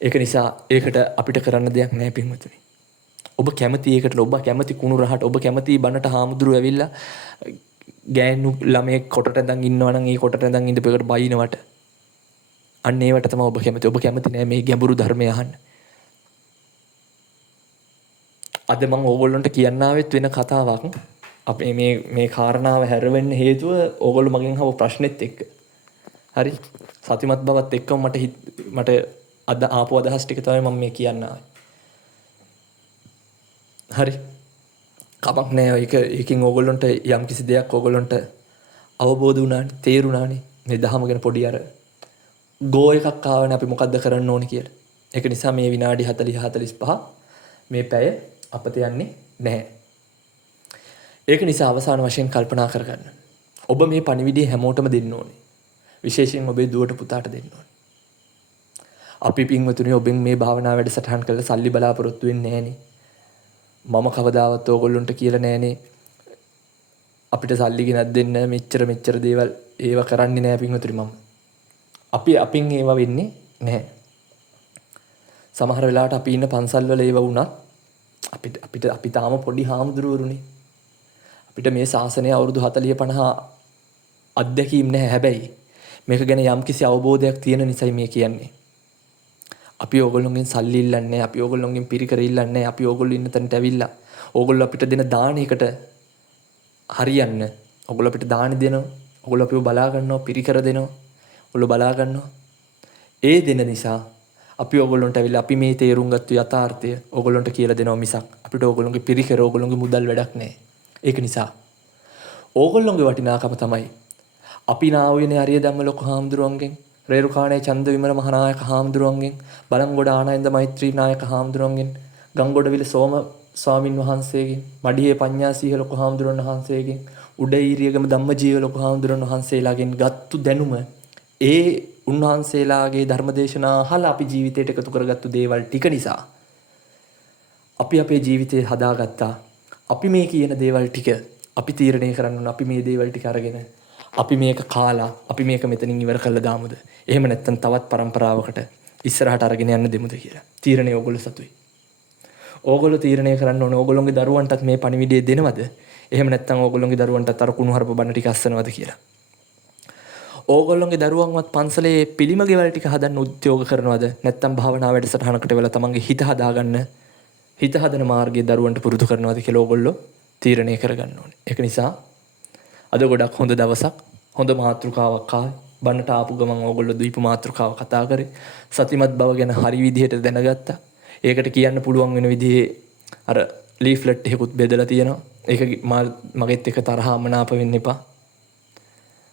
ඒක නිසා ඒකට අපිට කරන්න දෙයක් නැහැ පින්වතුනි. ඔබ කැමති ඒකට ඔබ කැමති කුණු රහට ඔබ කැමති බණට හාමුදුරුව ඇවිල්ලා ගෑනු ළමයෙක් කොටට ඇඳන් ඉන්නවා නම් ඒ කොටට ඇඳන් ඉඳපෙකට බයිනවට අන්න ඒවට තමයි ඔබ කැමති. ඔබ කැමති නෑ මේ ගැඹුරු ධර්මය අහන්න. අද මම ඕගොල්ලන්ට කියන්න ආවෙත් වෙන කතාවක්. අපි මේ කාරණාව හැරෙන්න හේතුව ඕගොල්ලෝ මගෙන් අහපු ප්‍රශ්නෙත් එක්ක. හරි? සතිමත් බවත් එක්කම මට අද ආපු අදහස් ටික තමයි මම මේ කියන්න ආවේ. හරි? කමක් නෑ. ඒකෙන් ඕගොල්ලන්ට යම් කිසි දෙයක් ඕගොල්ලන්ට අවබෝධ වුණානේ, තේරුණානේ. මේ දහම ගැන පොඩි අර ගෝ එකක් ආවනේ අපි මොකද්ද කරන්න ඕනේ කියලා. ඒක නිසා මේ විනාඩි 40 45 මේ පැය අපත යන්නේ නැහැ. ඒක නිසා අවසාන වශයෙන් කල්පනා කරගන්න. ඔබ මේ පණිවිඩය හැමෝටම දෙන්න ඕනේ. විශේෂයෙන් ඔබේ දුවට පුතාට දෙන්න ඕනේ. අපි පින්වතුනි ඔබෙන් මේ භාවනා වැඩසටහන් කරලා සල්ලි බලාපොරොත්තු වෙන්නේ නැහනේ. මම කවදාවත් ඕගොල්ලන්ට කියලා නැහනේ. අපිට සල්ලි ගෙනත් දෙන්න මෙච්චර දේවල් ඒව කරන්නේ නැහැ පින්වතුනි මම. අපි අපින් ඒව වෙන්නේ නැහැ. සමහර වෙලාවට අපි ඉන්න පන්සල් වල ඒව වුණත් අපි තාම පොඩි හාමුදුරුවරුනේ. අපිට මේ ශාසනය අවුරුදු 40 50 අත්දැකීම් නැහැ. හැබැයි මේක ගැන යම්කිසි අවබෝධයක් තියෙන නිසායි මේ කියන්නේ. අපි ඕගොල්ලෝගෙන් සල්ලි ඉල්ලන්නේ නැහැ. අපි ඕගොල්ලෝගෙන් පිරිකර ඉල්ලන්නේ නැහැ. අපි ඕගොල්ලෝ ඉන්න තැනට ඇවිල්ලා ඕගොල්ලෝ අපිට දෙන දානයකට හරියන්න. ඕගොල්ලෝ අපිට දානි දෙනවා. ඕගොල්ලෝ අපිව බලා ගන්නවා, පිරිකර දෙනවා. ඕගොල්ලෝ බලා ගන්නවා. ඒ දෙන නිසා අපි ඕගොල්ලන්ට ඇවිල්ලා අපි මේ තේරුම් ගත්ත යථාර්ථය ඕගොල්ලන්ට කියලා දෙනවා මිසක් අපිට ඕගොල්ලන්ගේ පිරිකර ඕගොල්ලන්ගේ මුදල් වැඩක් නැහැ. ඒක නිසා ඕගොල්ලන්ගේ වටිනාකම තමයි අපි නාවුවේ අරිය ධම්ම ලොකු හාමුදුරුවන්ගෙන්, රේරුකාණේ චන්ද විමල මහානායක හාමුදුරුවන්ගෙන්, බලංගොඩ ආනන්ද මෛත්‍රී නායක හාමුදුරුවන්ගෙන්, ගංගොඩවිල සෝම ස්වාමින් වහන්සේගෙන්, මඩියේ පඤ්ඤාසීහ ලොකු හාමුදුරුවන් වහන්සේගෙන්, උඩීරියගම ධම්මජීව ලොකු හාමුදුරුවන් වහන්සේලාගෙන් ගත්තු දැනුම ඒ උන්වහන්සේලාගේ ධර්මදේශනා අහලා අපි ජීවිතයට එකතු කරගත්තු දේවල් ටික නිසා අපි අපේ ජීවිතේ හදාගත්තා. අපි මේ කියන දේවල් ටික අපි තීරණය කරන්න ඕන. අපි මේ දේවල් ටික අරගෙන අපි මේක කාලා අපි මේක මෙතනින් ඉවර කළා දාමුද? එහෙම නැත්නම් තවත් પરම්පරාවකට ඉස්සරහට අරගෙන යන්න දෙමුද කියලා. තීරණය ඕගොල්ලෝ සතුයි. ඕගොල්ලෝ තීරණය කරන්න ඕන ඕගොල්ලෝගේ දරුවන්ටත් මේ පණිවිඩය දෙනවද? එහෙම නැත්නම් ඕගොල්ලෝගේ දරුවන්ටත් අර කුණුහරුප බණ ටික අස්සනවද කියලා. ඕගොල්ලෝගේ දරුවන්වත් පන්සලේ පිළිම ගෙවල් ටික හදන්න උද්‍යෝග කරනවද? නැත්නම් භාවනා වැඩසටහනකට වෙලා තමන්ගේ හිත හදාගන්න හිත හදන මාර්ගයේ දරුවන්ට පුරුදු කරනවද කියලා ඕගොල්ලෝ තීරණය කරගන්න ඕනේ. ඒක නිසා අද ගොඩක් හොඳ දවසක්, හොඳ මාතෘකාවක් ආවේ. බන්නට ආපු ගමන් ඕගොල්ලෝ දීපු මාතෘකාව කතා කරේ. සතිමත් බව ගැන හරි විදිහට දැනගත්තා. ඒකට කියන්න පුළුවන් වෙන විදිහේ අර ලීෆ්ලට් එකකුත් බෙදලා තියෙනවා. ඒක මගෙත් එක තරහමනාප වෙන්න එපා.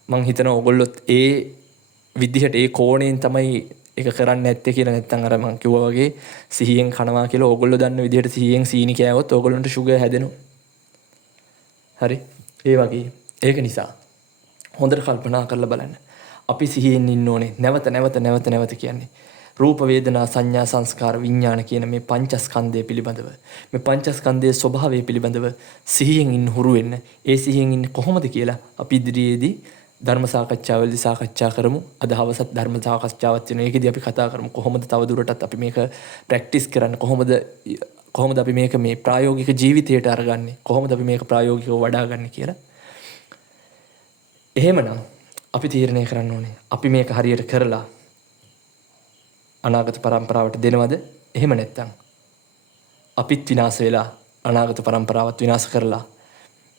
මං හිතනවා ඕගොල්ලොත් ඒ විදිහට ඒ කෝණයෙන් තමයි ඒක කරන්නේ නැත්තේ කියලා. නැත්තම් අර මං කිව්වා වගේ සිහියෙන් කනවා කියලා ඕගොල්ලෝ දන්න විදිහට සිහියෙන් සීනි කෑවොත් ඕගොල්ලන්ට ෂුගර් හැදෙනවා. හරි? ඒ වගේ. ඒක නිසා හොඳට කල්පනා කරලා බලන්න. අපි සිහියෙන් ඉන්න ඕනේ. නැවත කියන්නේ රූප වේදනා සංඥා සංස්කාර විඥාන කියන මේ පංචස්කන්ධය පිළිබඳව, මේ පංචස්කන්ධයේ ස්වභාවය පිළිබඳව සිහියෙන් ඉන්න හුරු වෙන්න. ඒ සිහියෙන් ඉන්නේ කොහොමද කියලා අපි ඉදිරියේදී ධර්ම සාකච්ඡාවලදී සාකච්ඡා කරමු. අද හවසත් ධර්ම සාකච්ඡාවක් තියෙනවා. ඒකෙදී අපි කතා කරමු කොහොමද තව දුරටත් අපි මේක ප්‍රැක්ටිස් කරන්නේ, කොහොමද අපි මේක මේ ප්‍රායෝගික ජීවිතයට අරගන්නේ, කොහොමද අපි මේක ප්‍රායෝගිකව වඩාගන්නේ කියලා. එහෙමනම් අපි තීරණය කරන්න ඕනේ අපි මේක හරියට කරලා අනාගත પરම්පරාවට දෙනවද? එහෙම නැත්නම් අපිත් විනාශ වෙලා අනාගත પરම්පරාවත් විනාශ කරලා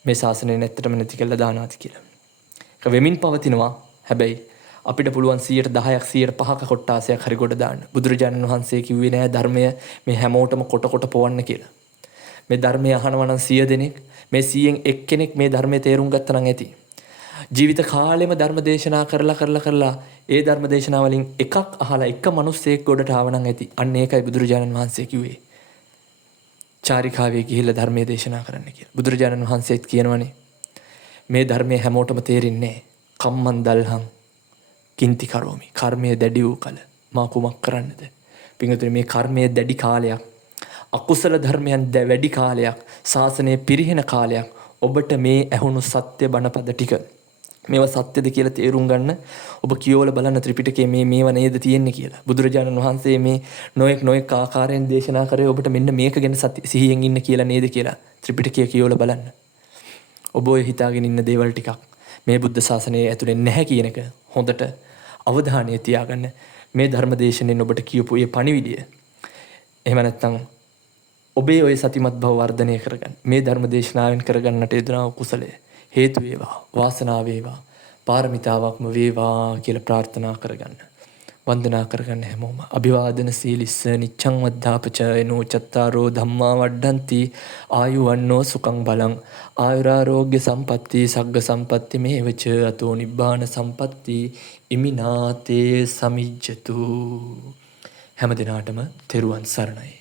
මේ ශාසනය නැත්තටම නැති කළා දානවාද කියලා. ඒක වෙමින් පවතිනවා. හැබැයි අපිට පුළුවන් 10%ක් 5%ක කොට්ටාසයක් හරි ගොඩ දාන්න. බුදුරජාණන් වහන්සේ කිව්වේ නෑ ධර්මය මේ හැමෝටම කොට පොවන්න කියලා. මේ ධර්මය අහනවා නම් 100 දෙනෙක්, මේ 100න් එක්කෙනෙක් මේ ධර්මයේ තේරුම් ගත්තා නම් ඇති. ජීවිත කාලෙම ධර්ම දේශනා කරලා ඒ ධර්ම දේශනා වලින් එකක් අහලා එක මිනිස්සෙක් ගොඩට ආව නම් ඇති. අන්න ඒකයි බුදුරජාණන් වහන්සේ කිව්වේ. චාරිකාවේ ගිහිල්ලා ධර්මයේ දේශනා කරන්න කියලා. බුදුරජාණන් වහන්සේත් කියනවනේ මේ ධර්මයේ හැමෝටම තේරෙන්නේ නැහැ. කම්මන් දල්හං කිංති කරෝමි. කර්මයේ දැඩි වූ කල මා කුමක් කරන්නද? පින්වතුනි මේ කර්මයේ දැඩි කාලයක්, අකුසල ධර්මයන් වැඩි කාලයක්, ශාසනය පිරිහෙන කාලයක් ඔබට මේ ඇහුණු සත්‍ය බණපද ටික මේවා සත්‍යද කියලා තේරුම් ගන්න ඔබ කියවල බලන්න ත්‍රිපිටකයේ මේවා නේද තියෙන්නේ කියලා. බුදුරජාණන් වහන්සේ මේ නොඑක් ආකාරයෙන් දේශනා කරේ ඔබට මෙන්න මේක ගැන සිහියෙන් ඉන්න කියලා නේද කියලා ත්‍රිපිටකය කියවල බලන්න. ඔබ ඔය හිතාගෙන ඉන්න දේවල් ටිකක් මේ බුද්ධ ශාසනයේ ඇතුලේ නැහැ කියන එක හොඳට අවධානය තියාගන්න. මේ ධර්ම දේශනෙන් ඔබට කියපු මේ පණිවිඩය එහෙම නැත්නම් ඔබේ ඔය සතිමත් බව වර්ධනය කරගන්න. මේ ධර්ම දේශනාවෙන් කරගන්නට යෙදෙනා කුසලය හේතු වේවා, වාසනාව වේවා, පාරමිතාවක්ම වේවා කියලා ප්‍රාර්ථනා කරගන්න. වන්දනා කරගන්න හැමෝම. අභිවාදන සීලිස්ස නිච්ඡං වද්ධාපචයනෝ චත්තාරෝ ධම්මා වඩ්ඩಂತಿ ආයුවන්නෝ සුඛං බලං ආයුරාෝග්‍ය සම්පatti සග්ග සම්පatti මේවච අතෝ නිබ්බාන සම්පatti ඉමිනාතේ සමිජ්ජතු. හැම දිනාටම තෙරුවන් සරණයි.